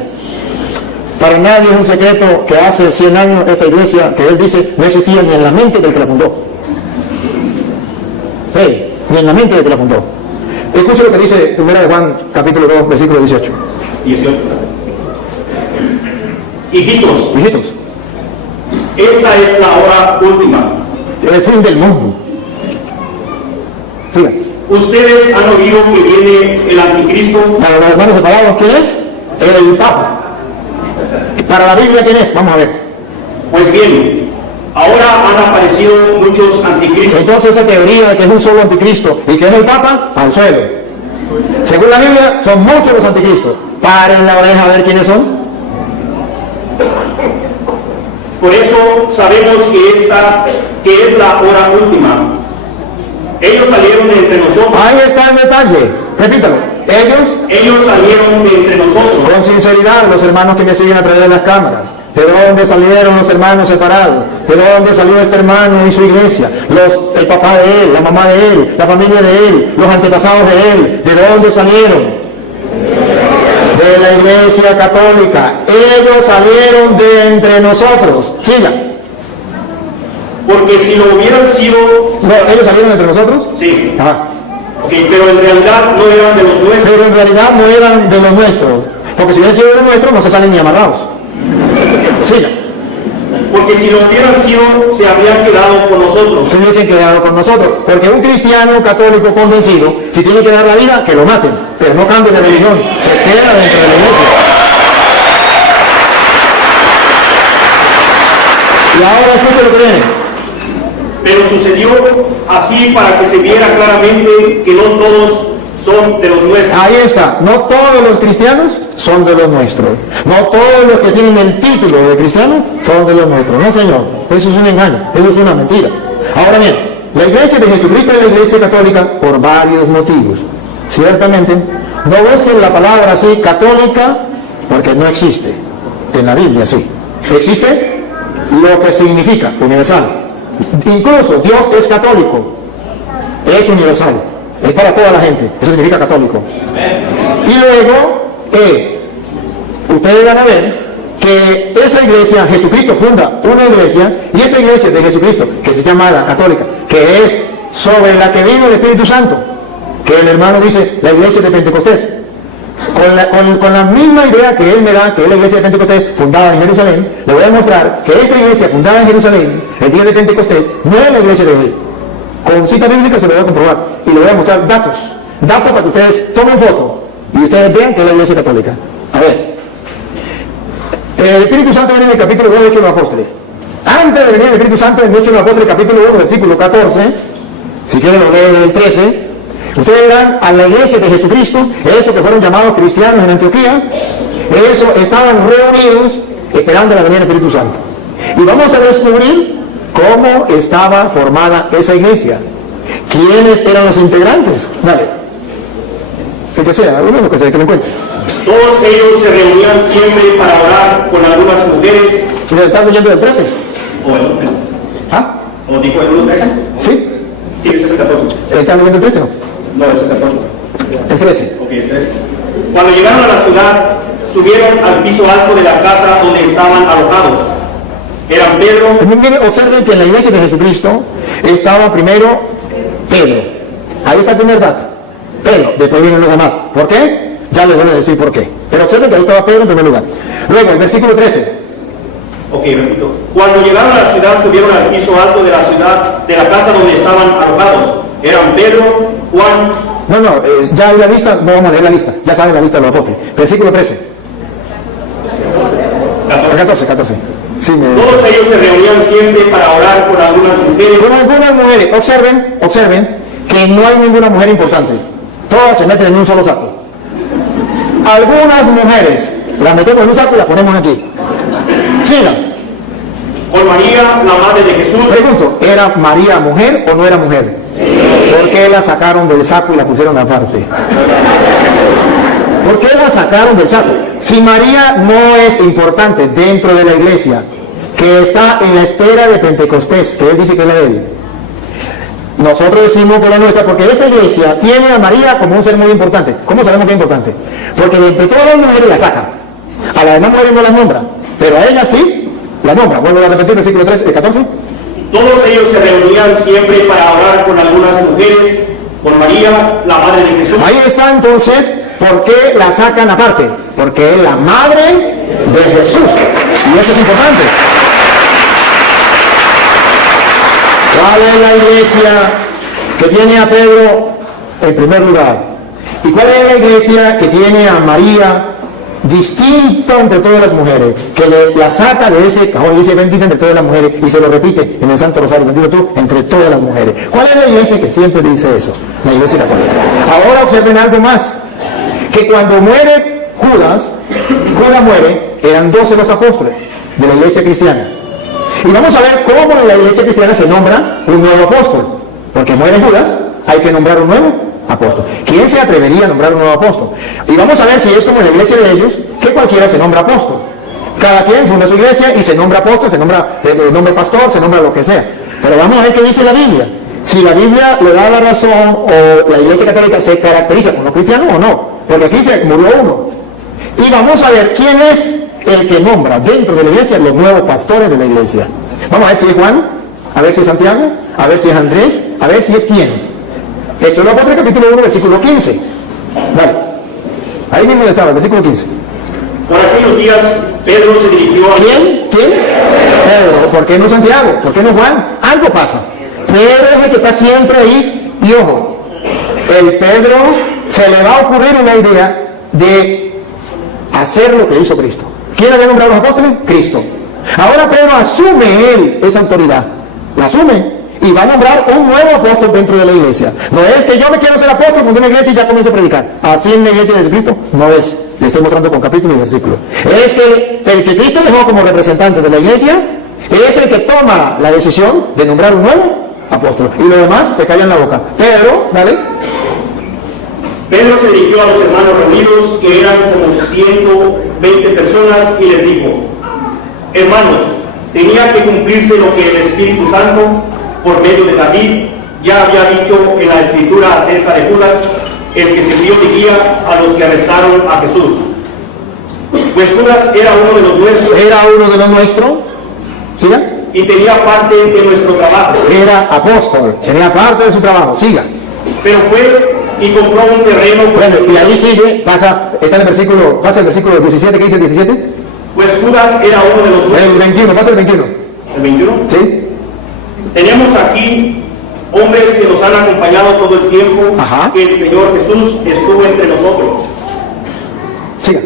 Para nadie es un secreto que hace 100 años esa iglesia, que él dice, no existía ni en la mente del que la fundó. Ni en la mente del que la fundó. Escuche lo que dice 1 de Juan, capítulo 2, versículo 18. 18. Hijitos, esta es la hora última. El fin del mundo. Siga. Ustedes han oído que viene el anticristo. Para los hermanos separados, ¿quién es? El Papa. Para la Biblia, ¿quién es? Vamos a ver. Pues bien, ahora han aparecido muchos anticristos. Entonces esa teoría de que es un solo anticristo y que es el Papa, al suelo. Según la Biblia, son muchos los anticristos. Paren la oreja a ver quiénes son. Por eso sabemos que esta es la hora última. Ellos salieron de entre nosotros. Ahí está el detalle. Repítalo. Ellos salieron de entre nosotros. Con sinceridad, los hermanos que me siguen a través de las cámaras. ¿De dónde salieron los hermanos separados? ¿De dónde salió este hermano y su iglesia? El papá de él, la mamá de él, la familia de él, los antepasados de él. ¿De dónde salieron? De la iglesia católica. Ellos salieron de entre nosotros. Siga. Porque si lo hubieran sido... No, ¿ellos salieron de entre nosotros? Sí. Ajá. Okay, pero en realidad no eran de los nuestros. Pero en realidad no eran de los nuestros. Porque si hubieran sido de los nuestros, no se salen ni amarrados. Siga. Porque si lo hubieran sido, se habrían quedado con nosotros. Se hubiesen quedado con nosotros. Porque un cristiano católico convencido, si tiene que dar la vida, que lo maten. Pero no cambie de religión. Se queda dentro de la iglesia. Y ahora escucha lo que viene. Pero sucedió así para que se viera claramente que no todos son de los nuestros. Ahí está. No todos los cristianos son de los nuestros. No todos los que tienen el título de cristiano son de los nuestros. No, señor. Eso es un engaño. Eso es una mentira. Ahora bien, la iglesia de Jesucristo es la iglesia católica por varios motivos. Ciertamente, no busquen la palabra así, católica, porque no existe. En la Biblia sí. Existe lo que significa universal. Incluso Dios es católico, es universal, es para toda la gente, eso significa católico. Y luego, ustedes van a ver que esa iglesia, Jesucristo funda una iglesia, y esa iglesia de Jesucristo, que se llama la católica, que es sobre la que vino el Espíritu Santo, que el hermano dice, la iglesia de Pentecostés, con la misma idea que él me da, que es la iglesia de Pentecostés fundada en Jerusalén, le voy a mostrar que esa iglesia fundada en Jerusalén, el día de Pentecostés, no es la iglesia de él. Con cita bíblica se lo voy a comprobar y le voy a mostrar datos para que ustedes tomen foto y ustedes vean que es la iglesia católica. A ver, el Espíritu Santo viene en el capítulo 2 de Hechos de los Apóstoles. Antes de venir el Espíritu Santo en Hechos de los Apóstoles, capítulo 1, versículo 14, si quieren lo leen el 13, ustedes verán a la iglesia de Jesucristo, esos que fueron llamados cristianos en Antioquía, eso estaban reunidos esperando la venida del Espíritu Santo. Y vamos a descubrir cómo estaba formada esa iglesia. ¿Quiénes eran los integrantes? Dale. Que sea, uno que lo encuentre. Todos ellos se reunían siempre para orar con algunas mujeres. ¿Estás leyendo del 13? ¿O el 11? ¿Ah? ¿O dijo el 13? Sí. Sí, es el 14. ¿Estás leyendo el 13 no? No, es el 14. El 13. Ok, el 13. Cuando llegaron a la ciudad, subieron al piso alto de la casa donde estaban alojados. Eran Pedro. Observen que en la iglesia de Jesucristo estaba primero Pedro. Ahí está el primer dato. Pedro, después vienen los demás. ¿Por qué? Ya les voy a decir por qué. Pero observen que ahí estaba Pedro en primer lugar. Luego, el versículo 13. Ok, repito. Cuando llegaron a la ciudad, subieron al piso alto de la ciudad, de la casa donde estaban alojados. Eran Pedro, Juan. No, ya hay la lista, no vamos a leer la lista. Ya saben la lista de los apóstoles. Versículo 13. 14. Sí, Todos ellos se reunían siempre para orar por algunas mujeres. Con algunas mujeres, observen que no hay ninguna mujer importante. Todas se meten en un solo saco. Algunas mujeres las metemos en un saco y las ponemos aquí. Sigan. Con María, la madre de Jesús. Pregunto, ¿era María mujer o no era mujer? ¿Por qué la sacaron del saco y la pusieron aparte? ¿Por qué la sacaron del saco? Si María no es importante dentro de la iglesia, que está en la espera de Pentecostés, que él dice que es la de él, nosotros decimos que la nuestra, porque esa iglesia tiene a María como un ser muy importante. ¿Cómo sabemos que es importante? Porque de entre todas las mujeres la saca. A las demás mujeres no las nombra, pero a ella sí la nombra. Vuelvo a repetir, versículo 14. Todos ellos se reunían siempre para orar con algunas mujeres, con María, la madre de Jesús. Ahí está entonces, ¿por qué la sacan aparte? Porque es la madre de Jesús. Y eso es importante. ¿Cuál es la iglesia que tiene a Pedro en primer lugar? ¿Y cuál es la iglesia que tiene a María distinta entre todas las mujeres? Que la saca de ese cajón y dice bendita entre todas las mujeres y se lo repite en el Santo Rosario, bendito tú entre todas las mujeres. ¿Cuál es la iglesia que siempre dice eso? La iglesia católica. Ahora observen algo más, que cuando muere Judas muere, eran 12 los apóstoles de la iglesia cristiana. Y vamos a ver cómo en la iglesia cristiana se nombra un nuevo apóstol, porque muere Judas hay que nombrar un nuevo apóstol. ¿Quién se atrevería a nombrar un nuevo apóstol? Y vamos a ver si es como en la iglesia de ellos, que cualquiera se nombra apóstol. Cada quien funda su iglesia y se nombra apóstol, se nombra pastor, se nombra lo que sea. Pero vamos a ver qué dice la Biblia. Si la Biblia le da la razón o la iglesia católica se caracteriza como cristiano o no. Porque aquí se murió uno. Y vamos a ver quién es el que nombra dentro de la iglesia los nuevos pastores de la iglesia. Vamos a ver si es Juan, a ver si es Santiago, a ver si es Andrés, a ver si es quién. Hechos de los Apóstoles, capítulo 1, versículo 15. Vale. Ahí mismo estaba, el versículo 15. Por aquellos días, Pedro se dirigió a... ¿Quién? Pedro. ¿Por qué no Santiago? ¿Por qué no Juan? Algo pasa. Pedro es el que está siempre ahí. Y ojo, el Pedro se le va a ocurrir una idea de hacer lo que hizo Cristo. ¿Quién había nombrado a los apóstoles? Cristo. Ahora Pedro asume él esa autoridad. La asume. Y va a nombrar un nuevo apóstol dentro de la iglesia. No es que yo me quiero ser apóstol, fundé una iglesia y ya comienzo a predicar. Así en la iglesia de Jesucristo no es. Le estoy mostrando con capítulo y versículo. Es que el que Cristo dejó como representante de la iglesia es el que toma la decisión de nombrar un nuevo apóstol. Y los demás se callan la boca. Pedro, dale. Pedro se dirigió a los hermanos reunidos, que eran como 120 personas, y les dijo: hermanos, tenía que cumplirse lo que el Espíritu Santo, por medio de David, ya había dicho en la Escritura acerca de Judas, el que sirvió de guía a los que arrestaron a Jesús. Pues Judas era uno de los nuestros. Era uno de los nuestros. ¿Siga? Y tenía parte de nuestro trabajo. Era apóstol, tenía parte de su trabajo. Siga. Pero fue y compró un terreno. Bueno, y ahí sigue, pasa el versículo 17, ¿qué dice el 17? Pues Judas era uno de los nuestros. El 21, pasa el 21. ¿El 21? Sí. Tenemos aquí hombres que nos han acompañado todo el tiempo. Ajá. Que el Señor Jesús estuvo entre nosotros. Siga.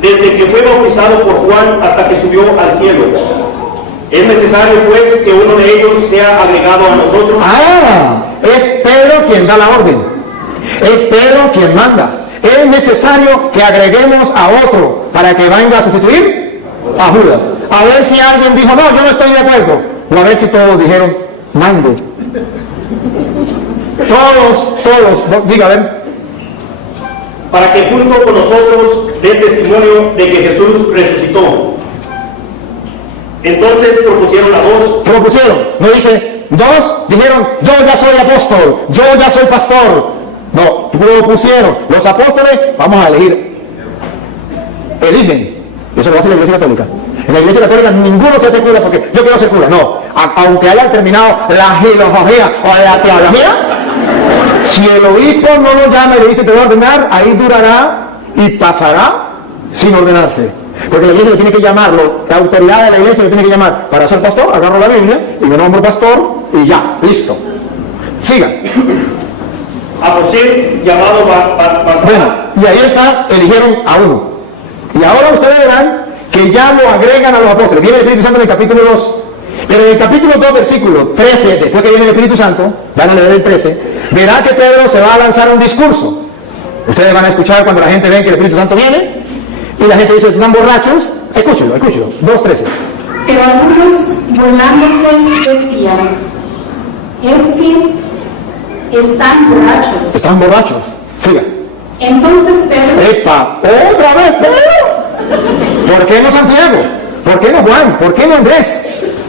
Desde que fue bautizado por Juan hasta que subió al cielo. Es necesario pues que uno de ellos sea agregado a nosotros. Es Pedro quien da la orden. Es Pedro quien manda. Es necesario que agreguemos a otro para que venga a sustituir a Judas. A ver si alguien dijo, no, yo no estoy de acuerdo. O a ver si todos dijeron, mande. Todos, diga, a ver. Para que junto con nosotros dé testimonio de que Jesús resucitó. Entonces propusieron a dos. No dice, dos dijeron, yo ya soy apóstol, yo ya soy pastor. No, propusieron. Los apóstoles, vamos a elegir. Eligen. Eso lo hace la Iglesia Católica. En la Iglesia Católica ninguno se hace cura porque yo quiero ser cura. No, aunque hayan terminado la filosofía o la teología, si el obispo no lo llama y le dice te voy a ordenar, ahí durará y pasará sin ordenarse. Porque la iglesia le tiene que llamarlo, la autoridad de la iglesia le tiene que llamar para ser pastor, agarro la Biblia y me nombro pastor y ya, listo. Siga. A José, llamado Barsabás. Bueno, y ahí está, eligieron a uno. Y ahora ustedes verán que ya lo agregan a los apóstoles. Viene el Espíritu Santo en el capítulo 2. Pero en el capítulo 2, versículo 13, después que viene el Espíritu Santo, van a leer el 13, verá que Pedro se va a lanzar un discurso. Ustedes van a escuchar cuando la gente ve que el Espíritu Santo viene, y la gente dice, están borrachos. Escúchelo, 2:13. Pero algunos, burlándose, decían, es que están borrachos. Están borrachos. Siga. Entonces Pedro, ¡Epa! ¡Otra vez Pedro! ¿Por qué no Santiago? ¿Por qué no Juan? ¿Por qué no Andrés?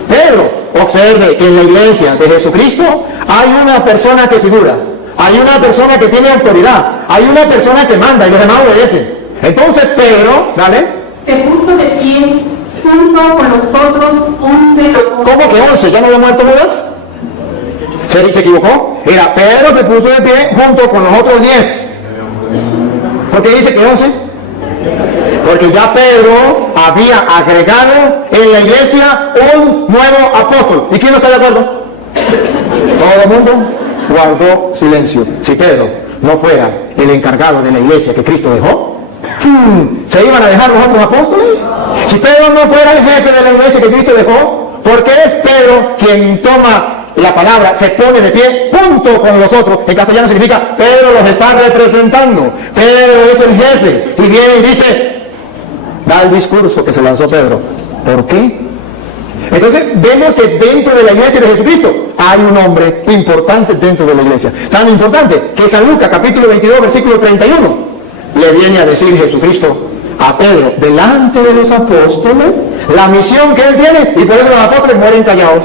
Pedro, observe que en la iglesia de Jesucristo hay una persona que figura, hay una persona que tiene autoridad, hay una persona que manda y los demás obedecen. Entonces Pedro, dale. se puso de pie junto con los otros 11. ¿Cómo que 11? ¿Ya no había muerto Judas? ¿Se equivocó? Era Pedro se puso de pie junto con los otros 10. ¿Por qué dice que 11? Porque ya Pedro había agregado en la iglesia un nuevo apóstol. ¿Y quién no está de acuerdo? Todo el mundo guardó silencio. Si Pedro no fuera el encargado de la iglesia que Cristo dejó, ¿se iban a dejar los otros apóstoles? Si Pedro no fuera el jefe de la iglesia que Cristo dejó, ¿por qué es Pedro quien toma la palabra, se pone de pie junto con los otros? En castellano significa Pedro los está representando. Pedro es el jefe y viene y dice, da el discurso que se lanzó Pedro. ¿Por qué? Entonces vemos que dentro de la iglesia de Jesucristo hay un hombre importante dentro de la iglesia. Tan importante que San Lucas, capítulo 22, versículo 31, le viene a decir Jesucristo a Pedro, delante de los apóstoles, la misión que él tiene, y por eso los apóstoles mueren callados.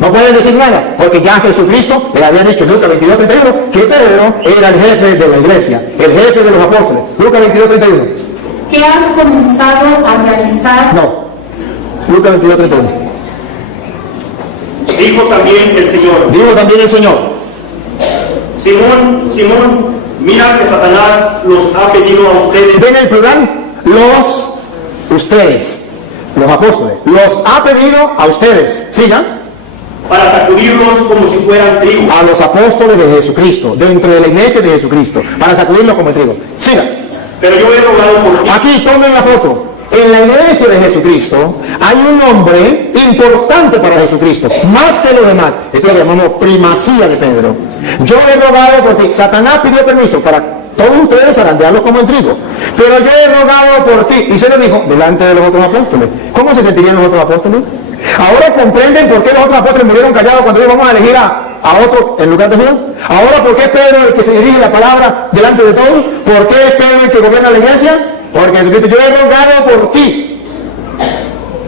No pueden decir nada, porque ya Jesucristo le había dicho en Lucas 22, 31, que Pedro era el jefe de la iglesia, el jefe de los apóstoles. Lucas 22, 31. ¿Qué has comenzado a realizar? No, Lucas 22, 31. Dijo también el Señor: Dijo también el Señor, Simón, Simón, mira que Satanás los ha pedido a ustedes. ven el plural, ustedes, los apóstoles, los ha pedido a ustedes, sigan, Para sacudirlos como si fueran trigo. a los apóstoles de Jesucristo, dentro de la iglesia de Jesucristo, para sacudirlos como el trigo. Sigan. Pero yo he rogado por ti. Aquí tomen la foto. En la iglesia de Jesucristo hay un hombre importante para Jesucristo, más que los demás. Esto lo llamamos primacía de Pedro. Yo he rogado por ti. Satanás pidió permiso para todos ustedes zarandearlos como el trigo. Pero yo he rogado por ti. Y se lo dijo delante de los otros apóstoles. ¿Cómo se sentirían los otros apóstoles? Ahora comprenden por qué los otros apóstoles murieron callados cuando íbamos a elegir a otro en lugar de Judas. Ahora, ¿por qué es Pedro el que se dirige la palabra delante de todos? ¿Por qué es Pedro el que gobierna la iglesia? Porque Jesucristo, yo he rogado por ti.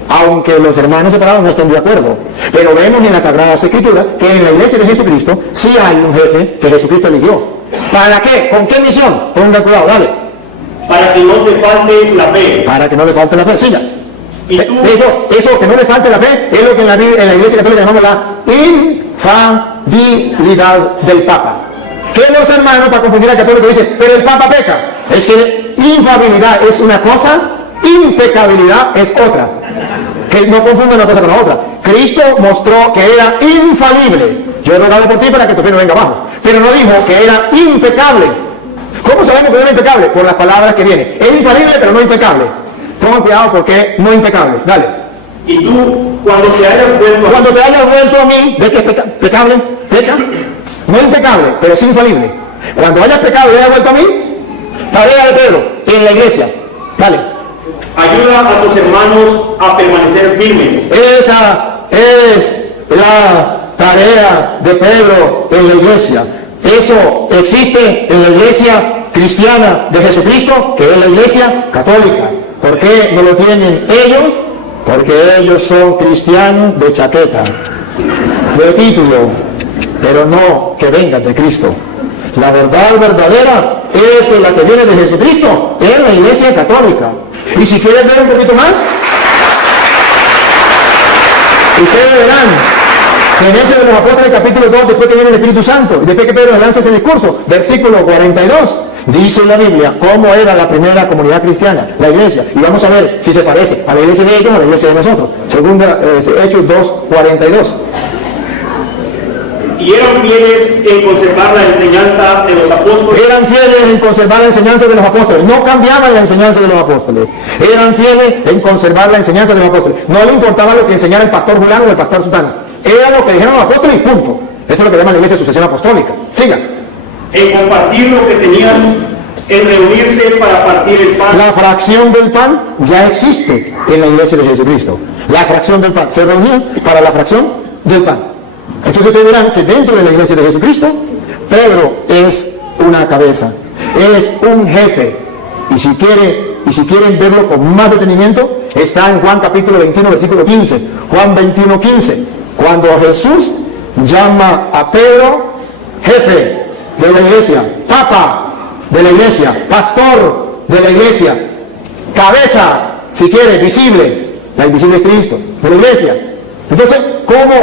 Aunque los hermanos separados no estén de acuerdo. Pero vemos en las Sagradas Escrituras que en la iglesia de Jesucristo sí hay un jefe que Jesucristo eligió. ¿Para qué? ¿Con qué misión? Ponga cuidado, dale. Para que no te falte la fe. Para que no le falte la fe, siga. Y tú, Eso que no le falte la fe es lo que en la iglesia católica llamamos la infalibilidad del Papa. Que los hermanos, para confundir al católico, dicen, pero el Papa peca. Es que infalibilidad es una cosa, impecabilidad es otra. Que no confundan una cosa con la otra. Cristo mostró que era infalible. Yo he rogado por ti para que tu fe no venga abajo. Pero no dijo que era impecable. ¿Cómo sabemos que era impecable? Por las palabras que vienen. Es infalible, pero no impecable. Pongan cuidado porque no impecable. Dale. y tú, cuando te hayas vuelto a mí, ¿ves que es pecable? ¿Peca? No impecable, pero sí infalible. Cuando hayas pecado y hayas vuelto a mí, tarea de Pedro en la iglesia. Dale. ayuda a tus hermanos a permanecer firmes. Esa es la tarea de Pedro en la iglesia. Eso existe en la iglesia cristiana de Jesucristo, que es la iglesia católica. ¿Por qué no lo tienen ellos? Porque ellos son cristianos de chaqueta, de título, pero no que vengan de Cristo. La verdad verdadera es que la que viene de Jesucristo es la iglesia católica. Y si quieren ver un poquito más, ustedes verán que en Hechos de los Apóstoles capítulo 2, después que viene el Espíritu Santo, y después que Pedro lanza ese discurso, versículo 42, dice la Biblia cómo era la primera comunidad cristiana, la iglesia, y vamos a ver si se parece a la iglesia de ellos o a la iglesia de nosotros. Segunda, Hechos 2, 42. Y eran fieles en conservar la enseñanza de los apóstoles. Eran fieles en conservar la enseñanza de los apóstoles. No cambiaban la enseñanza de los apóstoles. Eran fieles en conservar la enseñanza de los apóstoles. No le importaba lo que enseñara el pastor fulano o el pastor sutano. Era lo que dijeron los apóstoles y punto. Eso es lo que llama la iglesia sucesión apostólica. Siga. En compartir lo que tenían, en reunirse para partir el pan. La fracción del pan ya existe en la iglesia de Jesucristo. La fracción del pan. Se reunían para la fracción del pan. Entonces ustedes verán que dentro de la iglesia de Jesucristo, Pedro es una cabeza, es un jefe. Y si quieren verlo con más detenimiento, está en Juan capítulo 21, versículo 15. Juan 21, 15. Cuando Jesús llama a Pedro jefe de la iglesia, papa de la iglesia, pastor de la iglesia, cabeza, si quiere, visible, la invisible es Cristo, de la iglesia. Entonces, ¿cómo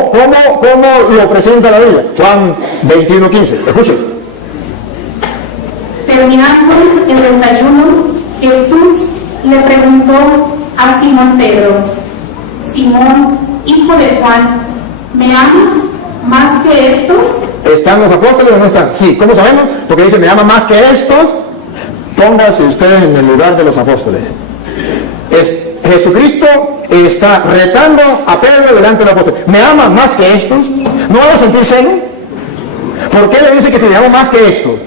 lo presenta la Biblia? Juan 21, 15. Escuchen. Terminando el desayuno, Jesús le preguntó a Simón Pedro: Simón, hijo de Juan, ¿me amas más que estos? ¿Están los apóstoles o no están? Sí. ¿Cómo sabemos? Porque dice, me ama más que estos. Pónganse ustedes en el lugar de los apóstoles. Jesucristo está retando a Pedro delante de los apóstoles. ¿Me ama más que estos? ¿No van a sentir celo? ¿Por qué le dice que se me ama más que esto?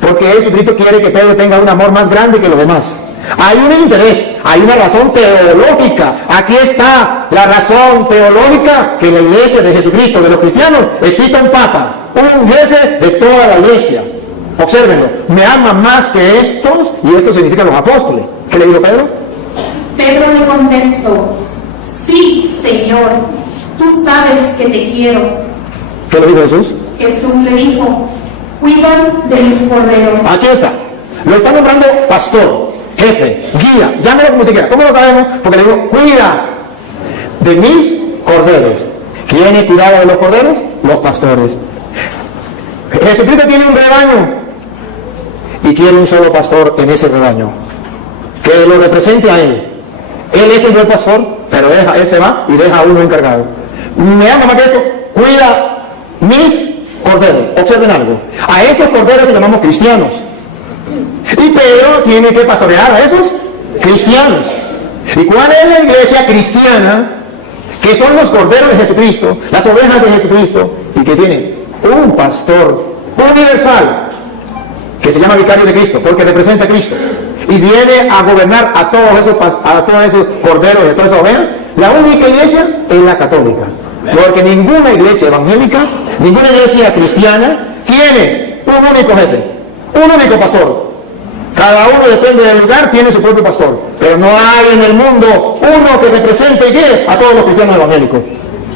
Porque Jesucristo quiere que Pedro tenga un amor más grande que los demás. Hay un interés, hay una razón teológica. Aquí está la razón teológica, que en la iglesia de Jesucristo, de los cristianos, existe un papa, un jefe de toda la iglesia. Obsérvenlo, me ama más que estos, y esto significa los apóstoles. ¿Qué le dijo Pedro? Pedro le contestó, sí, Señor, tú sabes que te quiero. ¿Qué le dijo Jesús? Jesús le dijo, cuida de mis corderos. Aquí está. Lo está nombrando pastor, jefe, guía, llámelo como te quiera. ¿Cómo lo sabemos? Porque le digo, cuida de mis corderos. ¿Quién tiene cuidado de los corderos? Los pastores. Jesucristo tiene un rebaño y quiere un solo pastor en ese rebaño, que lo represente a él. Él es el buen pastor, pero él se va y deja a uno encargado. Me ama más que esto, cuida mis corderos. Observen algo, a esos corderos les llamamos cristianos. Y Pedro tiene que pastorear a esos cristianos. ¿Y cuál es la iglesia cristiana? Que son los corderos de Jesucristo, las ovejas de Jesucristo, y que tiene un pastor universal que se llama vicario de Cristo, porque representa a Cristo, y viene a gobernar a todos esos corderos y a todas esas ovejas. La única iglesia es la católica, porque ninguna iglesia evangélica, ninguna iglesia cristiana tiene un único jefe, un único pastor. Cada uno, depende del lugar, tiene su propio pastor, pero no hay en el mundo uno que represente y guíe a todos los cristianos evangélicos.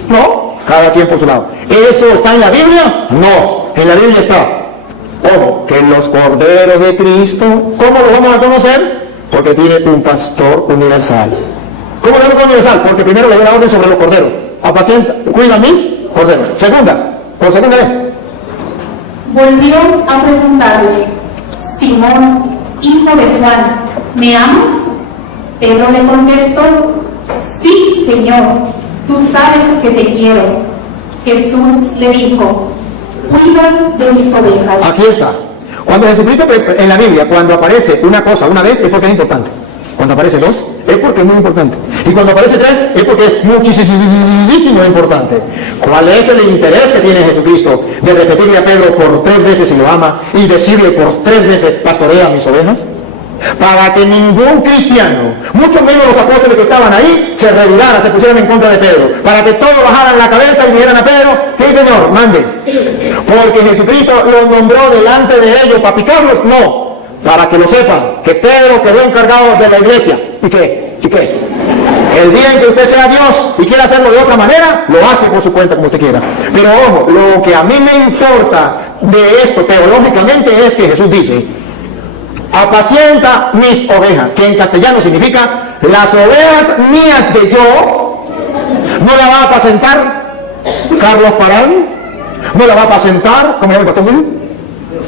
No, cada quien por su lado. ¿Eso está en la Biblia? No, en la Biblia está. Ojo, que los corderos de Cristo, ¿cómo lo vamos a conocer? Porque tiene un pastor universal. ¿Cómo es un universal? Porque primero le dio la orden sobre los corderos. Apacienta, cuida mis corderos. Por segunda vez. Volvió a preguntarle, Simón, hijo de Juan, ¿me amas? Pedro le contestó, sí, Señor, tú sabes que te quiero. Jesús le dijo, cuida de mis ovejas. Aquí está. Cuando Jesucristo, en la Biblia, cuando aparece una cosa una vez, es porque es importante. Cuando aparece dos, es porque es muy importante. Y cuando aparece tres, es porque es muchísimo importante. ¿Cuál es el interés que tiene Jesucristo de repetirle a Pedro por 3 veces si lo ama y decirle por 3 veces, pastorea mis ovejas? Para que ningún cristiano, mucho menos los apóstoles que estaban ahí, se rebelaran, se pusieran en contra de Pedro. Para que todos bajaran la cabeza y dijeran a Pedro, sí, Señor, mande. Porque Jesucristo los nombró delante de ellos para picarlos. No, para que lo sepan, que Pedro quedó encargado de la iglesia. ¿Y qué? El día en que usted sea Dios y quiera hacerlo de otra manera, lo hace por su cuenta como usted quiera. Pero ojo, lo que a mí me importa de esto teológicamente es que Jesús dice, apacienta mis ovejas, que en castellano significa las ovejas mías de yo. No la va a apacentar Carlos Parán, no la va a apacentar, ¿cómo se llama el pastor suyo?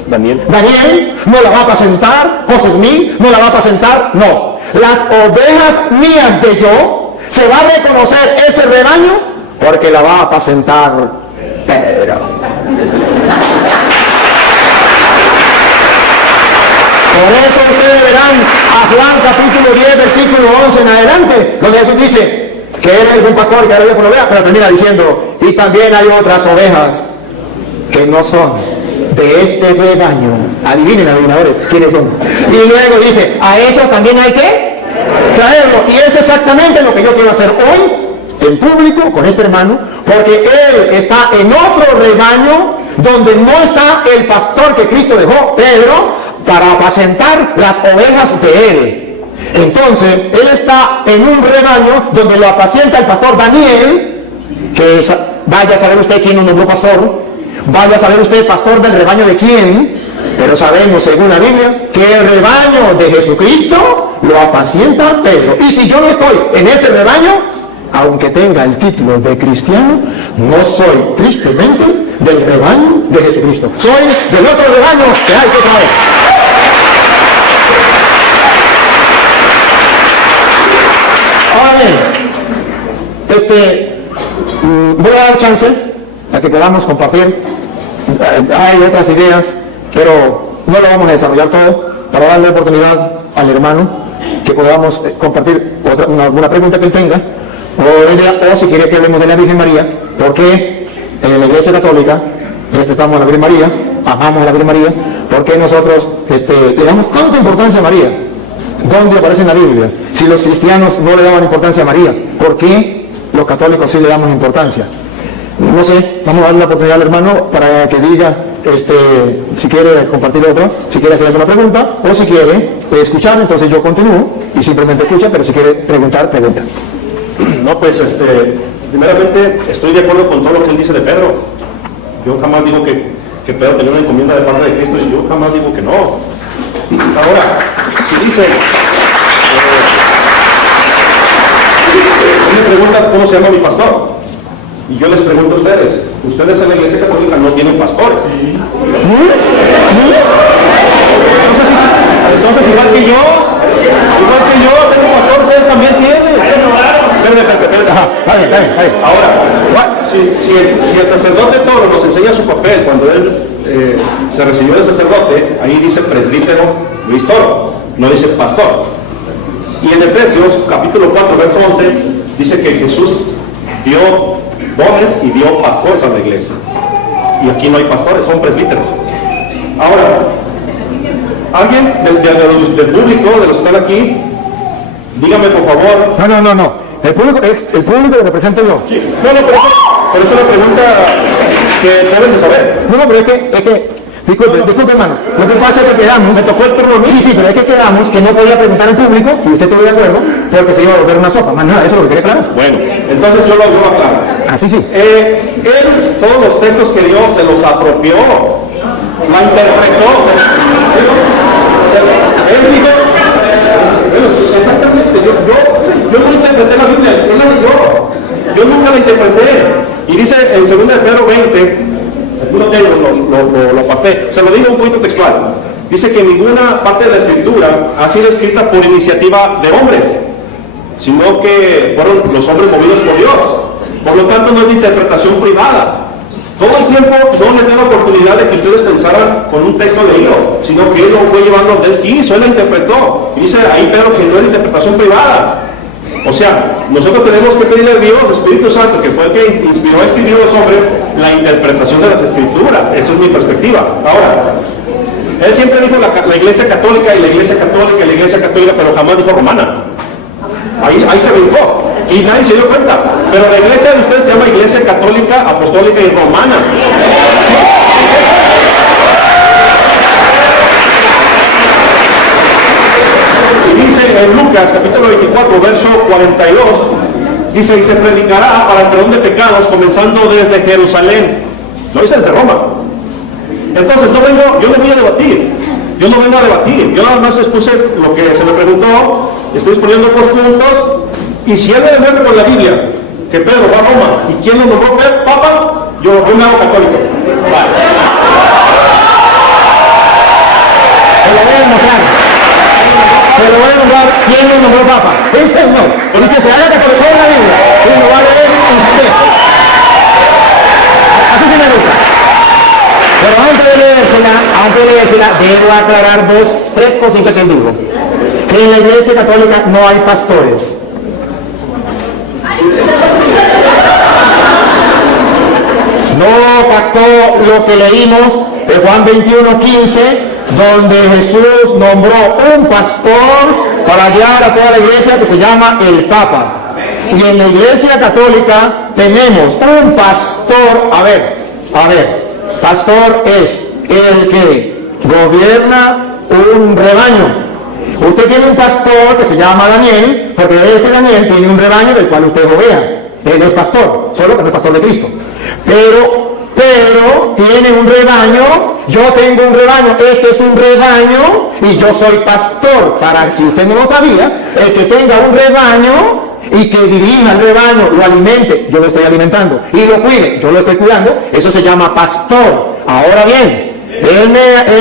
Daniel, no la va a apacentar José Smith, no la va a apacentar, no. Las ovejas mías de yo, se va a reconocer ese rebaño porque la va a apacentar Pedro. Por eso ustedes verán a Juan capítulo 10, versículo 11 en adelante, donde Jesús dice que él es un pastor y que ahora por ovejas, pero termina diciendo, y también hay otras ovejas que no son de este rebaño. Adivinen, adivinadores, ¿quiénes son? Y luego dice, a esos también hay que traerlo. Y es exactamente lo que yo quiero hacer hoy, en público, con este hermano, porque él está en otro rebaño, donde no está el pastor que Cristo dejó, Pedro, para apacentar las ovejas de él. Entonces, él está en un rebaño donde lo apacienta el pastor Daniel, que es, vaya a saber usted quién nos nombró pastor, vaya a saber usted pastor del rebaño de quién, pero sabemos según la Biblia que el rebaño de Jesucristo lo apacienta Pedro. Y si yo no estoy en ese rebaño, aunque tenga el título de cristiano, no soy tristemente del rebaño de Jesucristo. Soy del otro rebaño que hay que saber. Ahora bien, voy a dar chance a que podamos compartir. Hay otras ideas, pero no lo vamos a desarrollar todo, para darle oportunidad al hermano que podamos compartir alguna pregunta que él tenga, o si quiere que hablemos de la Virgen María, porque en la Iglesia Católica respetamos a la Virgen María, amamos a la Virgen María, porque nosotros le damos tanta importancia a María. ¿Dónde aparece en la Biblia? Si los cristianos no le daban importancia a María, ¿por qué los católicos sí le damos importancia? No sé, vamos a darle la oportunidad al hermano para que diga, si quiere compartir otro, si quiere hacer alguna pregunta, o si quiere escuchar, entonces yo continúo y simplemente escucha, pero si quiere preguntar, pregunta. No, pues, primeramente estoy de acuerdo con todo lo que él dice de Pedro. Yo jamás digo que Pedro tenía una encomienda de parte de Cristo, y yo jamás digo que no. Ahora, si dice, me preguntan cómo se llama mi pastor, y yo les pregunto a ustedes en la iglesia católica no tienen pastores. Entonces igual que yo tengo pastor, ustedes también tienen. Espérate. Ahora, si el sacerdote Toro nos enseña su papel cuando él se recibió de sacerdote, ahí dice presbítero Luis Toro, no dice pastor. Y en Efesios capítulo 4 verso 11 dice que Jesús dio dones y dio pastores a la iglesia, y aquí no hay pastores, son presbíteros. Ahora, alguien del público, de los que están aquí, dígame por favor. No. El público lo represento yo. Sí. No, pero es una pregunta que debes de saber. No, pero es que disculpe hermano, lo que pasa es que quedamos, me tocó el turno, ¿no? Sí, pero es que quedamos que no podía preguntar al público, y usted estuvo de acuerdo, porque se iba a volver una sopa, más nada, eso es lo que quería claro. Bueno, entonces yo lo aclaro. Así sí. Él, todos los textos que dio, se los apropió, la interpretó. Él dijo, exactamente, yo no interpreté la Biblia, él la leyó, yo nunca la interpreté. Y dice en 2 de Pedro 20, algunos de ellos lo aparté, se lo digo un poquito textual. Dice que ninguna parte de la escritura ha sido escrita por iniciativa de hombres, sino que fueron los hombres movidos por Dios. Por lo tanto, no es de interpretación privada. Todo el tiempo no les da la oportunidad de que ustedes pensaran con un texto leído, sino que él lo fue llevando donde él quiso, él lo interpretó. Y dice ahí Pedro que no es interpretación privada. O sea, nosotros tenemos que pedirle a Dios, al Espíritu Santo, que fue el que inspiró a escribir a los hombres, la interpretación de las Escrituras. Esa es mi perspectiva. Ahora, él siempre dijo la Iglesia Católica y la Iglesia Católica y la Iglesia Católica, pero jamás dijo romana. Ahí se brincó y nadie se dio cuenta. Pero la iglesia de ustedes se llama Iglesia Católica, Apostólica y Romana. Y dice en Lucas capítulo 24 verso 42, dice, y se predicará para el perdón de pecados comenzando desde Jerusalén. Lo dice desde Roma. Entonces yo no voy a debatir. Yo no vengo a debatir, yo nada más expuse lo que se me preguntó, estoy exponiendo dos puntos, y si él me demuestra con la Biblia que Pedro va a Roma, ¿y quién lo nombró Papa? Yo me hago católico. Vale. Se lo voy a demostrar. Se lo voy a nombrar quién lo nombró Papa. Ese no. El que se haga católico en la Biblia, y lo va a leer usted. Así se me gusta. Pero antes de leérsela, debo aclarar tres cositas que él dijo. Que en la Iglesia Católica no hay pastores. No captó lo que leímos de Juan 21:15, donde Jesús nombró un pastor para guiar a toda la iglesia, que se llama el Papa. Y en la Iglesia Católica tenemos un pastor, pastor es el que gobierna un rebaño. Usted tiene un pastor que se llama Daniel, porque Daniel tiene un rebaño del cual usted ovea. Él es pastor, solo que no es pastor de Cristo. Pero Pedro tiene un rebaño, yo tengo un rebaño, este es un rebaño y yo soy pastor. Para, si usted no lo sabía, el que tenga un rebaño y que dirija el rebaño, lo alimente, yo lo estoy alimentando, y lo cuide, yo lo estoy cuidando, eso se llama pastor. Ahora bien, él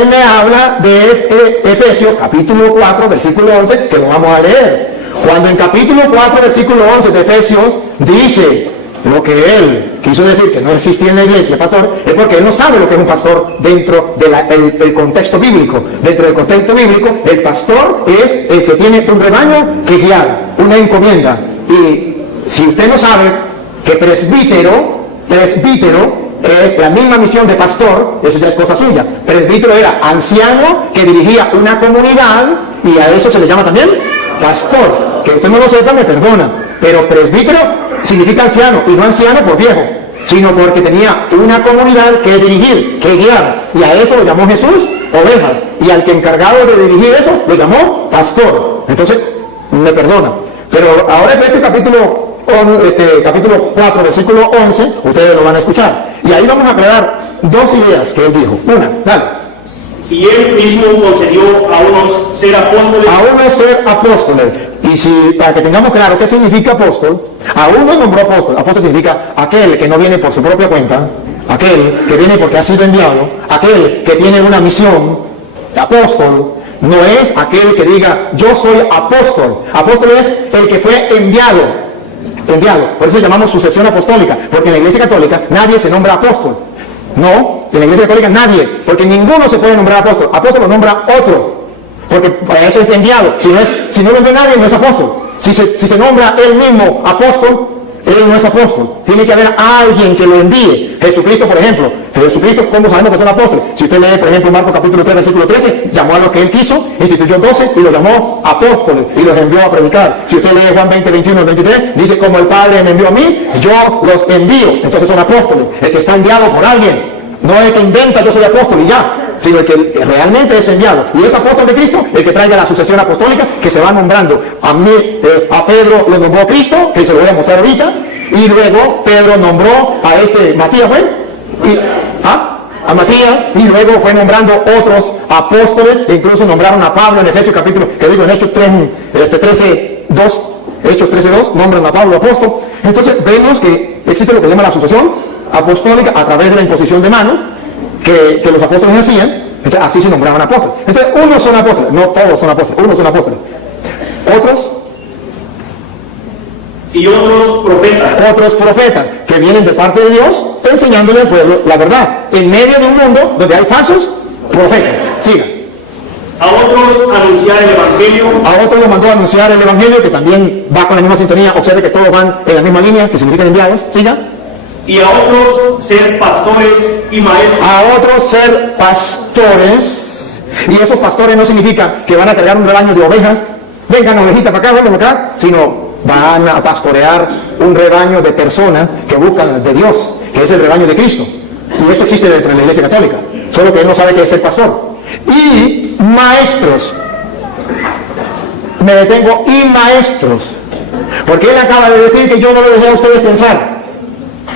me habla de Efesios capítulo 4 versículo 11, que lo vamos a leer. Cuando en capítulo 4 versículo 11 de Efesios dice lo que él quiso decir, que no existía en la iglesia pastor, es porque él no sabe lo que es un pastor dentro del contexto bíblico. Dentro del contexto bíblico, el pastor es el que tiene un rebaño que guiar, una encomienda. Y si usted no sabe que presbítero es la misma misión de pastor, eso ya es cosa suya. Presbítero era anciano que dirigía una comunidad y a eso se le llama también pastor. Que usted no lo sepa, me perdona, pero presbítero significa anciano y no anciano por viejo, sino porque tenía una comunidad que dirigir, que guiar, y a eso lo llamó Jesús oveja, y al que encargado de dirigir eso lo llamó pastor. Entonces, me perdona, pero ahora en este capítulo 4, versículo 11, ustedes lo van a escuchar, y ahí vamos a aclarar dos ideas que él dijo. Una, dale. Y él mismo concedió a unos ser apóstoles. A unos ser apóstoles. Y si, para que tengamos claro qué significa apóstol, a uno nombró apóstol. Apóstol significa aquel que no viene por su propia cuenta, aquel que viene porque ha sido enviado, aquel que tiene una misión. Apóstol no es aquel que diga yo soy apóstol. Apóstol es el que fue enviado. Por eso llamamos sucesión apostólica, porque en la Iglesia Católica nadie se nombra apóstol. No, en la Iglesia Católica nadie, porque ninguno se puede nombrar apóstol. Apóstol lo nombra otro, porque para eso es enviado. Si no lo envía nadie, no es apóstol. Si se nombra él mismo apóstol, él no es apóstol. Tiene que haber alguien que lo envíe. Jesucristo, por ejemplo. Jesucristo, ¿cómo sabemos que son apóstoles? Si usted lee, por ejemplo, Marcos capítulo 3, versículo 13, llamó a los que él quiso, instituyó 12 y los llamó apóstoles y los envió a predicar. Si usted lee Juan 20, 21, 23, dice, como el Padre me envió a mí, yo los envío. Entonces son apóstoles. El que está enviado por alguien. No es el que inventa yo soy apóstol y ya, sino el que realmente es enviado. Y es apóstol de Cristo el que traiga la sucesión apostólica que se va nombrando. A Pedro lo nombró Cristo, que se lo voy a mostrar ahorita, y luego Pedro nombró a Matías, a Matías, y luego fue nombrando otros apóstoles, e incluso nombraron a Pablo en Efesios capítulo, en Hechos 13:2, Hechos 13:2, nombran a Pablo apóstol. Entonces vemos que existe lo que se llama la sucesión apostólica a través de la imposición de manos que los apóstoles hacían. Entonces así se nombraban apóstoles. Entonces unos son apóstoles, no todos son apóstoles, unos son apóstoles. Otros y otros profetas que vienen de parte de Dios enseñándole al pueblo la verdad en medio de un mundo donde hay falsos profetas. Siga. A otros anunciar el Evangelio. A otros los mandó a anunciar el Evangelio, que también va con la misma sintonía. Observe que todos van en la misma línea, que significan enviados. Siga. Y a otros ser pastores y maestros. A otros ser pastores. Y esos pastores no significa que van a cargar un rebaño de ovejas. Vengan ovejitas para acá, vengan para acá. Sino van a pastorear un rebaño de personas que buscan de Dios, que es el rebaño de Cristo. Y eso existe dentro de la Iglesia Católica. Solo que él no sabe qué es el pastor. Y maestros. Me detengo, y maestros. Porque él acaba de decir que yo no lo dejé a ustedes pensar.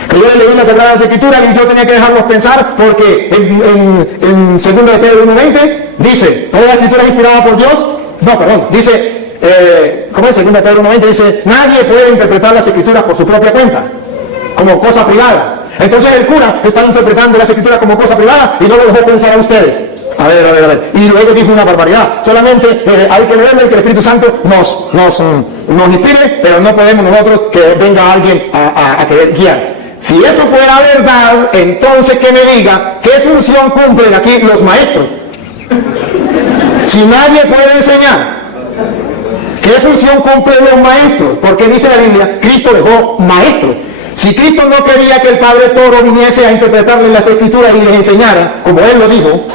Que yo leí las Sagradas Escrituras y yo tenía que dejarlos pensar porque en 2 de Pedro 1:20 dice, toda la Escritura es inspirada por Dios. No, perdón, dice, ¿cómo es? 2 de Pedro 1:20 dice, nadie puede interpretar las Escrituras por su propia cuenta, como cosa privada. Entonces el cura está interpretando las Escrituras como cosa privada y no lo dejó pensar a ustedes. A ver. Y luego dijo una barbaridad. Solamente hay que leerle, que el Espíritu Santo nos inspire, pero no podemos nosotros que venga alguien a querer guiar. Si eso fuera verdad, entonces que me diga qué función cumplen aquí los maestros. Si nadie puede enseñar, ¿qué función cumplen los maestros? Porque dice la Biblia, Cristo dejó maestros. Si Cristo no quería que el Padre Toro viniese a interpretarle las Escrituras y les enseñara, como Él lo dijo,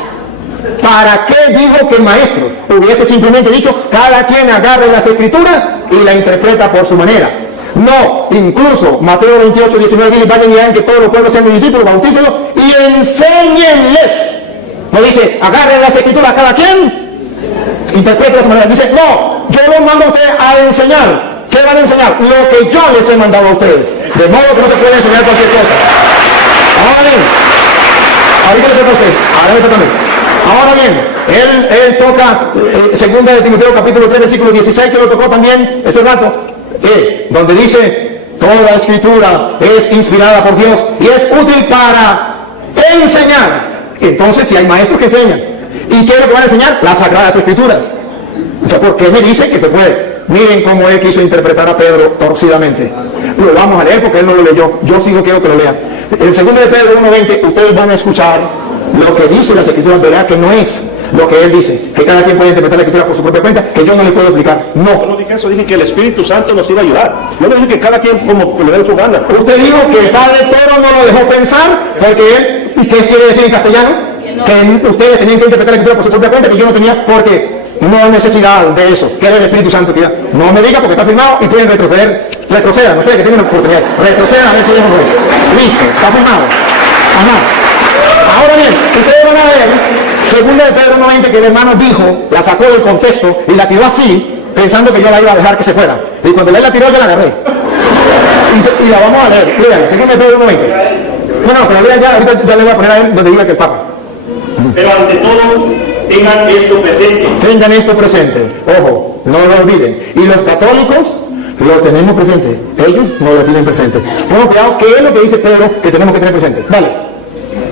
¿para qué dijo que maestros? Hubiese simplemente dicho, cada quien agarre las Escrituras y la interpreta por su manera. No, incluso Mateo 28:19 dice, vayan y hagan que todos los pueblos sean mis discípulos, bautícenlos y enséñenles. No dice, agarren las Escrituras cada quien, interpreten de esa manera. Dice, no, yo los mando a ustedes a enseñar. ¿Qué van a enseñar? Lo que yo les he mandado a ustedes. De modo que no se puede enseñar cualquier cosa. Ahora bien, ahorita le toca a usted, ahora me toca a mí. Ahora bien, él toca 2 de Timoteo capítulo 3 versículo 16, que lo tocó también ese rato, donde dice, toda Escritura es inspirada por Dios y es útil para enseñar. Entonces, si hay maestros que enseñan, ¿y qué es lo que van a enseñar? Las Sagradas Escrituras. Entonces, ¿por qué me dice que se puede? Miren cómo él quiso interpretar a Pedro torcidamente. Lo vamos a leer porque él no lo leyó. Yo sí quiero que lo lean. En 2 de Pedro 1:20, ustedes van a escuchar lo que dice las Escrituras, verá que no es lo que él dice, que cada quien puede interpretar la Escritura por su propia cuenta, que yo no le puedo explicar. Yo No. no dije eso, dije que el Espíritu Santo nos iba a ayudar. Yo no dije que cada quien como le dé su gana. Usted dijo que el Padre Pedro no lo dejó pensar, porque él, ¿y qué quiere decir en castellano? Que ustedes tenían que interpretar la Escritura por su propia cuenta, que yo no tenía, porque no hay necesidad de eso, que era el Espíritu Santo que ya. No me diga porque está firmado y pueden retroceder. Retrocedan, ustedes que tienen la oportunidad. Retrocedan a ver si yo no lo es. Listo, está firmado. Ajá. Ahora bien, ustedes van a ver, segunda de Pedro 1:20, que el hermano dijo, la sacó del contexto y la tiró así, pensando que yo la iba a dejar que se fuera. Y cuando él la tiró, yo la agarré. Y la vamos a leer. Lean, segunda de Pedro 1:20. Bueno, pero lean ya, ahorita ya le voy a poner a él donde diga que el Papa. Pero ante todo, tengan esto presente. Tengan esto presente, ojo, no lo olviden. Y los católicos lo tenemos presente, ellos no lo tienen presente. Pongan cuidado, ¿qué es lo que dice Pedro que tenemos que tener presente? Dale.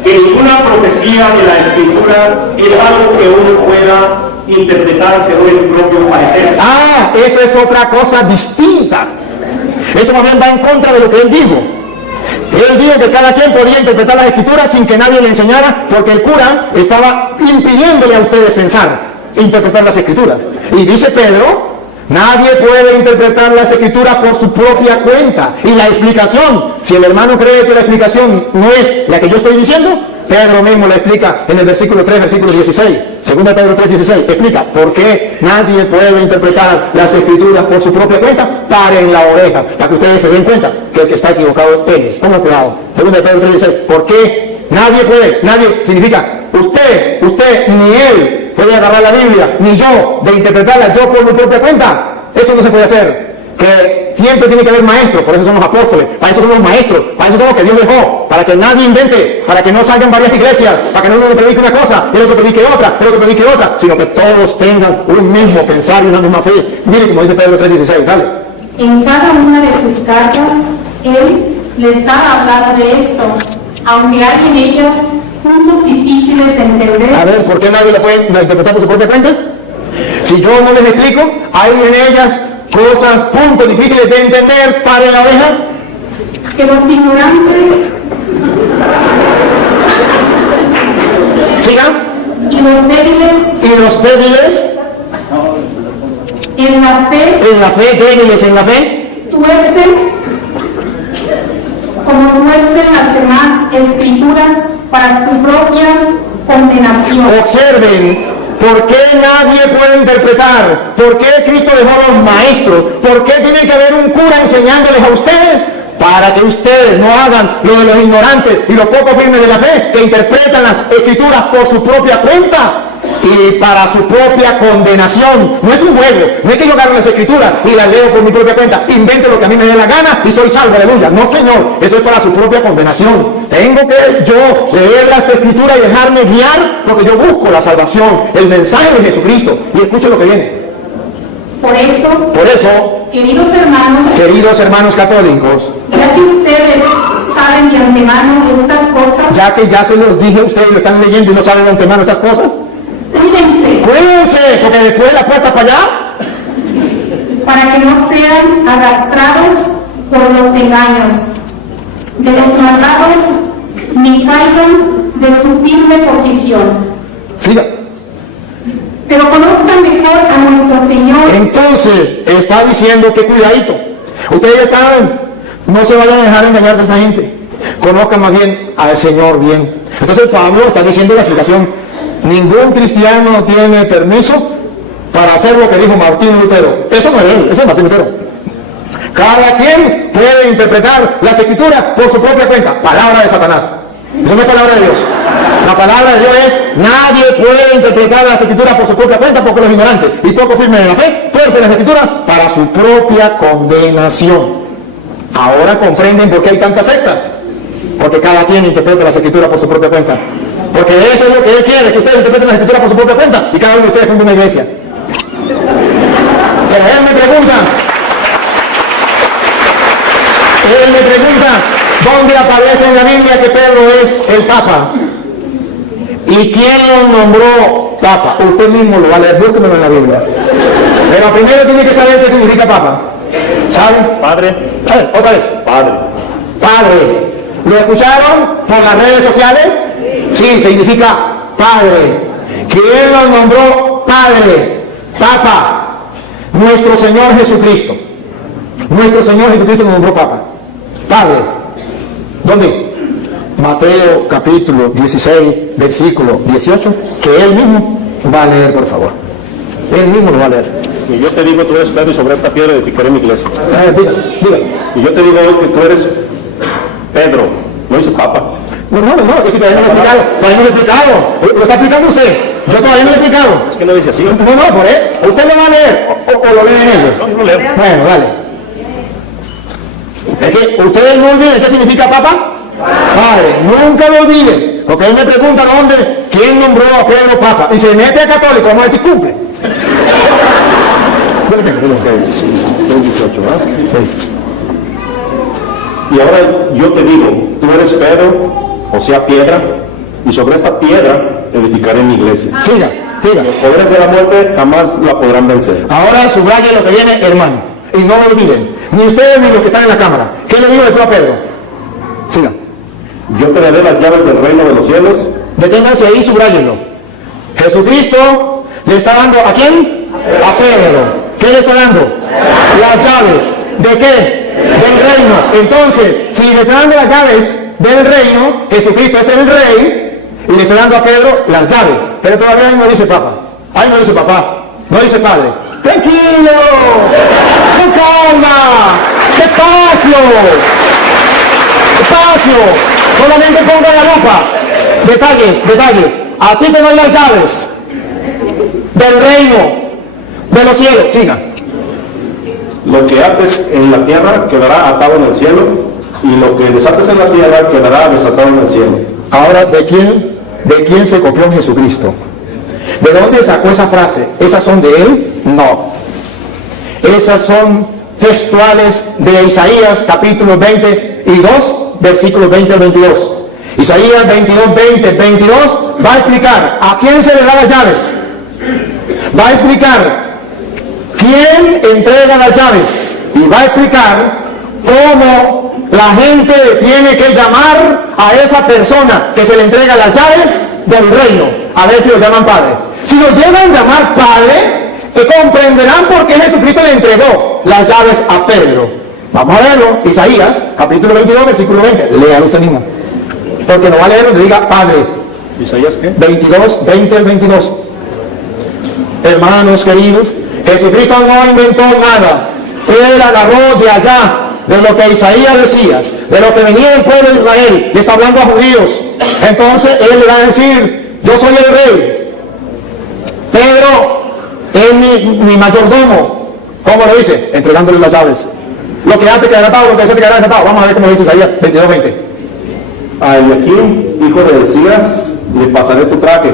Que ninguna profecía de la Escritura es algo que uno pueda interpretar según el propio parecer. Ah, eso es otra cosa distinta. Eso más bien va en contra de lo que él dijo. Él dijo que cada quien podía interpretar las Escrituras sin que nadie le enseñara, porque el cura estaba impidiéndole a ustedes pensar, interpretar las Escrituras. Y dice Pedro, nadie puede interpretar las Escrituras por su propia cuenta. Y la explicación, si el hermano cree que la explicación no es la que yo estoy diciendo, Pedro mismo la explica en el versículo 3, versículo 16. Segunda Pedro 3, 16. Explica por qué nadie puede interpretar las Escrituras por su propia cuenta. Paren la oreja, para que ustedes se den cuenta que el que está equivocado es él. Pongan cuidado. Segunda Pedro 3, 16. ¿Por qué nadie puede? Nadie significa usted, ni él puede agarrar la Biblia, ni yo, de interpretarla yo por mi propia cuenta. Eso no se puede hacer. Que siempre tiene que haber maestros, por eso son los apóstoles, para eso son los maestros, para eso son los que Dios dejó, para que nadie invente, para que no salgan varias iglesias, para que no uno predique una cosa, y el otro predique otra, el otro predique otra, sino que todos tengan un mismo pensar y una misma fe. Mire como dice Pedro 3:16, dale. En cada una de sus cartas, él le estaba hablando de esto, aunque hay en ellas puntos difíciles de entender. A ver, ¿por qué nadie la puede interpretar por su propia cuenta? Si yo no les explico, hay en ellas cosas, puntos difíciles de entender. Paren la oreja. Que los ignorantes Sigan. y los débiles en la fe Débiles en la fe, tuercen como tuercen las demás escrituras para su propia condenación. observen. ¿Por qué nadie puede interpretar? ¿Por qué Cristo dejó a los maestros? ¿Por qué tiene que haber un cura enseñándoles a ustedes? Para que ustedes no hagan lo de los ignorantes y los poco firmes de la fe, que interpretan las Escrituras por su propia cuenta y para su propia condenación. No es un juego, no es que yo agarro las Escrituras y las leo por mi propia cuenta, invento lo que a mí me dé la gana y soy salvo, aleluya. No, señor, eso es para su propia condenación. Tengo que yo leer las Escrituras y dejarme guiar, porque yo busco la salvación, el mensaje de Jesucristo, y escucho lo que viene. Por eso, queridos hermanos católicos, ya que ustedes saben de antemano estas cosas, ya que ya se los dije a ustedes, lo están leyendo y no saben de antemano estas cosas, cuídense, porque después la puerta para allá, para que no sean arrastrados por los engaños de los malvados, ni caigan de su firme posición. siga. Pero conozcan mejor a nuestro Señor. Entonces, está diciendo que cuidadito. Ustedes ya están, no se vayan a dejar engañar de esa gente. Conozcan más bien al Señor bien. Entonces Pablo está diciendo la explicación. Ningún cristiano tiene permiso para hacer lo que dijo Martín Lutero. Eso no es él, ese es Martín Lutero. Cada quien puede interpretar las Escrituras por su propia cuenta. Palabra de Satanás. Eso no es palabra de Dios. La palabra de Dios es, nadie puede interpretar las Escrituras por su propia cuenta, porque los ignorantes y poco firmes en la fe tuercen las Escrituras para su propia condenación. Ahora comprenden por qué hay tantas sectas. Porque cada quien interpreta las Escrituras por su propia cuenta. Porque eso es lo que Él quiere, que ustedes interpreten las Escrituras por su propia cuenta, y cada uno de ustedes funda una iglesia. Pero Él me pregunta, ¿dónde aparece en la Biblia que Pedro es el Papa? ¿Y quién lo nombró Papa? Usted mismo lo va a leer, búsquemelo en la Biblia. Pero primero tiene que saber qué significa Papa. ¿Saben? Padre. Otra vez. Padre. Padre. ¿Lo escucharon por las redes sociales? Sí, significa Padre. ¿Quién nos nombró Padre? Papa. Nuestro Señor Jesucristo. Nuestro Señor Jesucristo nos nombró Papa. Padre. ¿Dónde? Mateo capítulo 16, versículo 18, que él mismo va a leer, por favor. Él mismo lo va a leer. Y yo te digo, tú eres Pedro, y sobre esta piedra edificaré mi iglesia. Dígalo. Y yo te digo hoy que tú eres Pedro, no dice Papa. No, es que todavía no lo he explicado. Todavía no lo he explicado. Lo está explicando usted. Yo todavía no lo he explicado. Es que no dice así. No, por él. ¿Usted lo va a leer o lo leen ellos? No, yo lo leo. Bueno, dale. Es que ustedes no olviden qué significa Papa. Padre, nunca lo olviden. Porque él me pregunta dónde, quién nombró a Pedro Papa. Y se mete a católico, vamos a decir cumple. Yo lo tengo. 18, ¿verdad? Y ahora yo te digo, tú eres Pedro, o sea piedra, y sobre esta piedra edificaré mi iglesia. Siga. Los poderes de la muerte jamás la podrán vencer. Ahora subraye lo que viene, hermano. Y no lo olviden. Ni ustedes ni los que están en la cámara. ¿Qué le dijo eso a Pedro? Siga. Yo te daré las llaves del reino de los cielos. Deténganse ahí y subrayenlo. Jesucristo le está dando ¿a quién? A Pedro. ¿Qué le está dando? Las llaves. ¿De qué? Del reino. Entonces, si le está dando las llaves del reino, Jesucristo es el rey, y le está dando a Pedro las llaves. Pero todavía ahí no dice Papa. Ahí no dice papá. No dice padre. ¡Tranquilo! ¡Con calma! ¡Despacio! ¡Despacio! Solamente ponga la lupa. Detalles. A ti te doy las llaves del reino de los cielos. Siga. Lo que ates en la tierra quedará atado en el cielo, y lo que desates en la tierra quedará desatado en el cielo. Ahora, ¿de quién se copió Jesucristo? ¿De dónde sacó esa frase? ¿Esas son de él? No. Esas son textuales de Isaías capítulo 22, versículos 20 al 22. Isaías 22, 20, 22 va a explicar a quién se le da las llaves. Va a explicar quién entrega las llaves. Y va a explicar cómo la gente tiene que llamar a esa persona que se le entrega las llaves del reino. A ver si lo llaman padre. Si lo llegan a llamar padre, comprenderán por qué Jesucristo le entregó las llaves a Pedro. Vamos a leerlo. Isaías capítulo 22, versículo 20. Léalo usted mismo. Porque no va a leer donde diga padre. ¿Isaías qué? 22, 20 al 22. Hermanos queridos, Jesucristo no inventó nada. Él agarró de allá, de lo que Isaías decía, de lo que venía del pueblo de Israel, y está hablando a judíos. Entonces él le va a decir, yo soy el rey. Pedro es mi mayordomo. ¿Cómo lo dice? Entregándole las llaves. Lo que antes quedará atado, lo que después quedará desatado. Vamos a ver cómo lo dice Isaías 22, 20. A Eliaquim, hijo de Hilcías, le pasaré tu traje,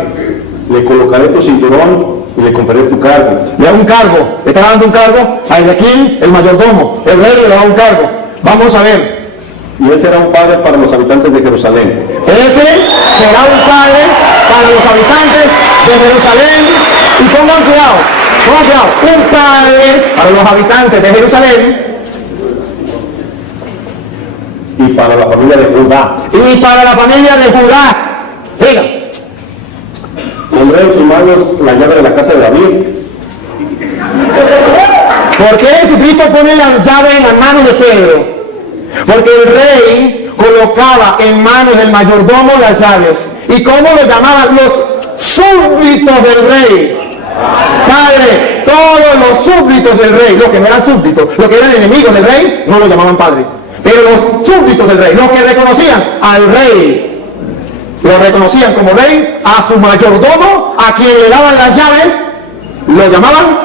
le colocaré tu cinturón y le conferiré tu cargo. Le da un cargo, le está dando un cargo a Eliaquim, el mayordomo. El rey le da un cargo. Vamos a ver. Y él será un padre para los habitantes de Jerusalén. Ese será un padre para los habitantes de Jerusalén. Y pongan cuidado, un padre para los habitantes de Jerusalén. Y para la familia de Judá. Y para la familia de Judá. Diga. Pondré en sus manos la llave de la casa de David. ¿Por qué Jesucristo pone la llave en las manos de Pedro? Porque el rey colocaba en manos del mayordomo las llaves. ¿Y cómo lo llamaban? Los súbditos del rey. Padre, todos los súbditos del rey, los que no eran súbditos, los que eran enemigos del rey, no lo llamaban padre. Pero los súbditos del rey, los que reconocían al rey, lo reconocían como rey, a su mayordomo, a quien le daban las llaves, lo llamaban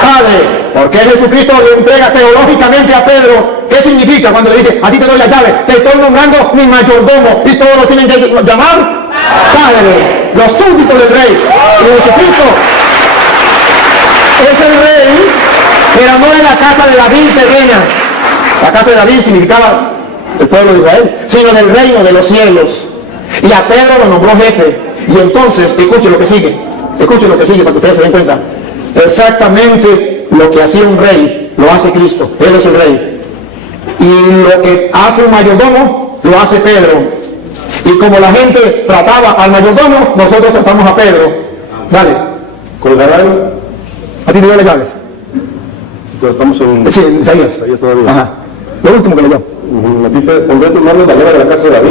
padre. Porque Jesucristo le entrega teológicamente a Pedro. ¿Qué significa cuando le dice, a ti te doy las llaves, te estoy nombrando mi mayordomo, y todos lo tienen que llamar padre? Los súbditos del rey. Y Jesucristo es el rey, pero no de la casa de David terrena. La casa de David significaba el pueblo de Israel, sino del reino de los cielos. Y a Pedro lo nombró jefe. Y entonces, escuchen lo que sigue para que ustedes se den cuenta. Exactamente lo que hacía un rey, lo hace Cristo. Él es el rey. Y lo que hace un mayordomo, lo hace Pedro. Y Y como la gente trataba al mayordomo, nosotros tratamos a Pedro. Dale. Colgarán. A ti te dio las llaves. Pues estamos en. Sí, Isaías. Todavía. Ajá. Lo último que leyó. A ti te pondré tus manos en la llave de la casa de David.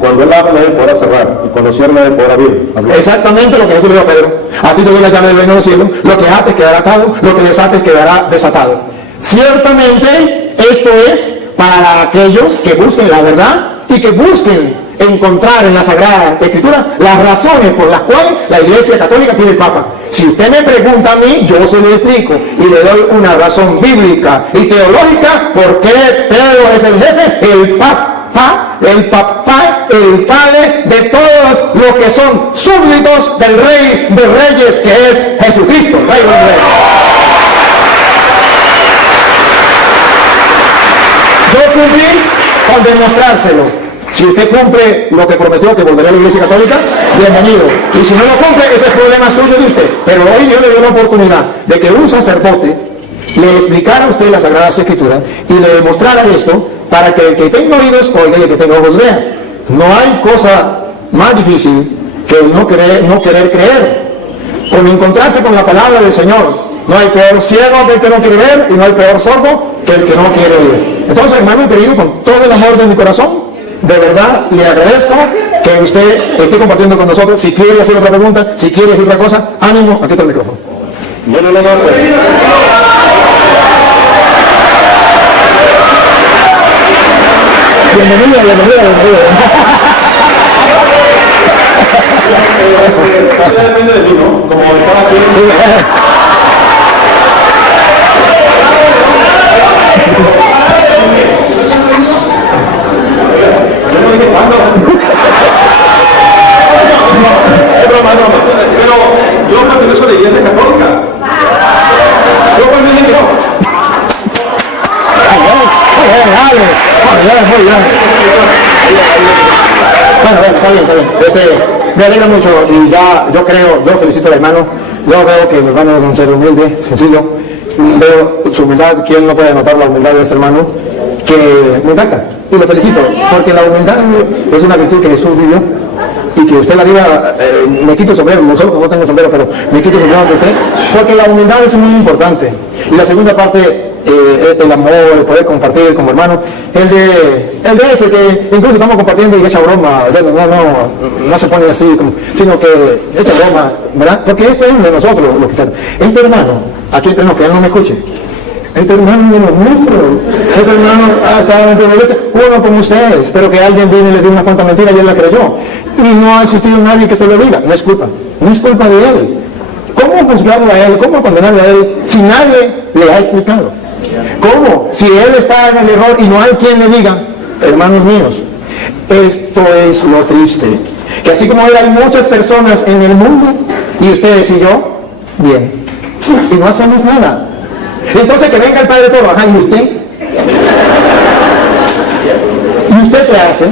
Cuando él abra, nadie podrá cerrar. Y cuando cierre, nadie podrá abrir. Exactamente lo que Jesús le dijo a Pedro. A ti te doy la llave del reino de los cielos. Lo que ates quedará atado, lo que desates quedará desatado. Ciertamente esto es para aquellos que busquen la verdad y que busquen encontrar en la Sagrada Escritura las razones por las cuales la Iglesia Católica tiene el Papa. Si usted me pregunta a mí, yo se lo explico y le doy una razón bíblica y teológica por qué Pedro es el jefe, el Papa, el papá, el padre de todos los que son súbditos del Rey de Reyes, que es Jesucristo, Rey de Reyes. Yo cumplí con demostrárselo. Si usted cumple lo que prometió, que volvería a la Iglesia Católica, bienvenido. Y si no lo cumple, ese es problema suyo de usted. Pero hoy Dios le dio la oportunidad de que un sacerdote le explicara a usted las Sagradas Escrituras y le demostrara esto para que el que tenga oídos oiga y el que tenga ojos vea. No hay cosa más difícil que el no querer creer. Con encontrarse con la palabra del Señor. No hay peor ciego que el que no quiere ver y no hay peor sordo que el que no quiere oír. Entonces, hermano querido, con todo el amor de mi corazón, de verdad le agradezco que usted esté compartiendo con nosotros. Si quiere hacer otra pregunta, si quiere decir otra cosa, ánimo, aquí está el micrófono. Bueno, pues. Bienvenido. Eso depende de mí, ¿no? Como de cada quien. Sí. Pero yo pertenezco a la Iglesia Católica. Yo por mí digo. Bueno, está bien. Me alegra mucho y ya yo creo, yo felicito al hermano. Yo veo que mi hermano es un ser humilde, sencillo. Veo su humildad. ¿Quién no puede notar la humildad de este hermano? Que me encanta y lo felicito, porque la humildad es una virtud que Jesús vivió y que usted la viva. Me quito el sombrero, no tengo sombrero, pero me quito el sombrero de usted, porque la humildad es muy importante. Y la segunda parte, el amor, el poder compartir como hermano, el de ese que incluso estamos compartiendo y echa broma, o sea, no se pone así, sino que echa broma, ¿verdad? Porque esto es de nosotros los cristianos. Este hermano, aquí tenemos que él no me escuche. Este hermano de los nuestros, este hermano ha estado en la iglesia, uno como ustedes, pero que alguien vino y le dio unas cuantas mentiras y él la creyó. Y no ha existido nadie que se lo diga, no es culpa de él. ¿Cómo juzgarlo a él? ¿Cómo condenarlo a él si nadie le ha explicado? ¿Cómo? Si él está en el error y no hay quien le diga, hermanos míos, esto es lo triste, que así como él hay muchas personas en el mundo, y ustedes y yo, bien, y no hacemos nada. Entonces que venga el Padre todo, ajá, ¿y usted? ¿Y usted qué hace?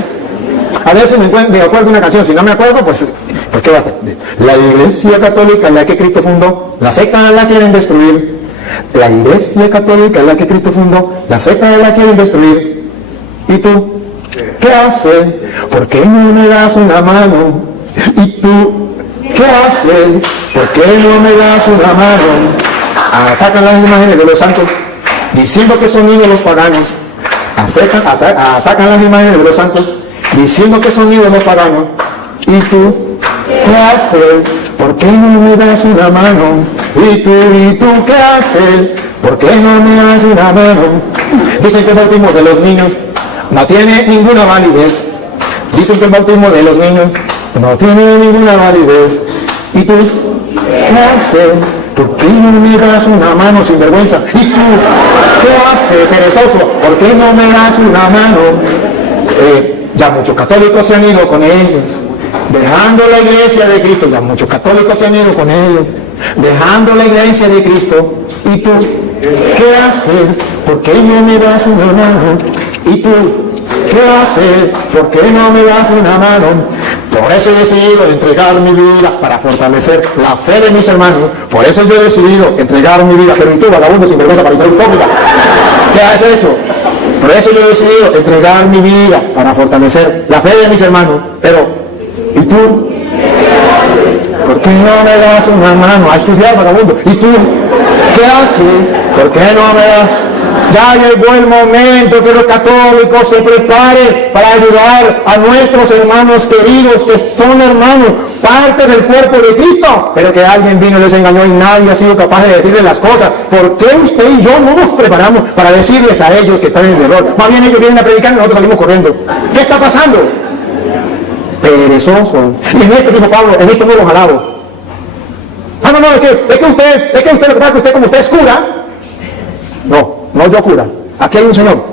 A veces me acuerdo de una canción, si no me acuerdo, pues ¿qué va a hacer? La Iglesia Católica, la que Cristo fundó, la secta la quieren destruir. La Iglesia Católica, la que Cristo fundó, la secta la quieren destruir. ¿Y tú? ¿Qué haces? ¿Por qué no me das una mano? ¿Y tú? ¿Qué haces? ¿Por qué no me das una mano? Atacan las imágenes de los santos, diciendo que son ídolos paganos. Atacan las imágenes de los santos, diciendo que son ídolos paganos. ¿Y tú qué haces? ¿Por qué no me das una mano? ¿Y tú qué haces? ¿Por qué no me das una mano? Dicen que el bautismo de los niños no tiene ninguna validez. Dicen que el bautismo de los niños no tiene ninguna validez. ¿Y tú qué haces? ¿Por qué no me das una mano, sin vergüenza? ¿Y tú qué haces, perezoso? ¿Por qué no me das una mano? Ya muchos católicos se han ido con ellos, dejando la iglesia de Cristo. Ya muchos católicos se han ido con ellos, dejando la iglesia de Cristo. ¿Y tú qué haces? ¿Por qué no me das una mano? ¿Y tú qué haces? ¿Por qué no me das una mano? Por eso he decidido entregar mi vida para fortalecer la fe de mis hermanos. Por eso yo he decidido entregar mi vida. Pero ¿y tú, vagabundo sin vergüenza, para ser hipócrita? ¿Qué has hecho? Por eso yo he decidido entregar mi vida para fortalecer la fe de mis hermanos. Pero, ¿y tú? ¿Por qué no me das una mano a estudiar, vagabundo? ¿Y tú? ¿Qué haces? ¿Por qué no me das? Ya llegó el momento que los católicos se preparen para ayudar a nuestros hermanos queridos, que son hermanos, parte del cuerpo de Cristo, pero que alguien vino y les engañó y nadie ha sido capaz de decirles las cosas. ¿Por qué usted y yo no nos preparamos para decirles a ellos que están en el error? Más bien ellos vienen a predicar y nosotros salimos corriendo. ¿Qué está pasando? Perezoso. Y en esto dijo Pablo, en esto no los alabo. Ah, no, es que usted lo que pasa es que usted, como usted es cura, no yo cura, aquí hay un señor,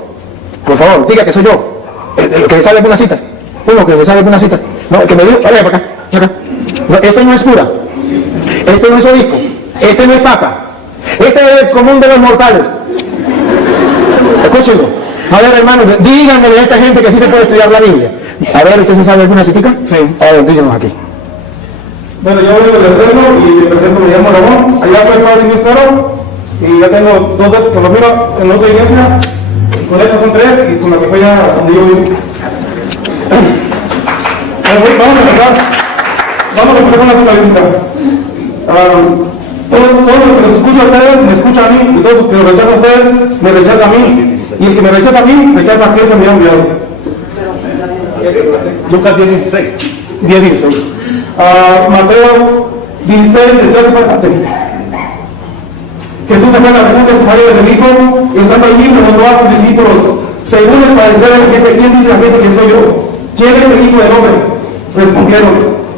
por favor, diga que soy yo, el que sabe alguna cita, uno que se sabe alguna cita, no, el que me dijo, vaya para acá, no, este no es cura, este no es obispo, este no es papa, este es el común de los mortales. Escúchenlo. A ver, hermanos, díganme a esta gente que sí se puede estudiar la Biblia. A ver, ¿usted se sabe alguna citica? Sí. A ver, díganos aquí. Bueno, yo vengo del Eterno y me presento, me llamo Ramón, allá fue el padre Luis Toro, y ya tengo 2 veces que lo miro en otra iglesia, con estas son 3 y con la que fue ya donde yo vivo. Vamos a empezar con la sola bíblica. Todo lo que les escucha a ustedes, me escucha a mí, y todo lo que lo rechaza a ustedes, me rechaza a mí, y el que me rechaza a mí, rechaza a aquel que me ha enviado. Lucas 10:16. 10:16. Mateo 16, del 13 para adelante. Jesús se fue a la región necesaria de Jericó y estando allí preguntó a sus discípulos, según el parecer de la gente, ¿quién dice la gente que soy yo? ¿Quién es el Hijo del Hombre? Respondieron,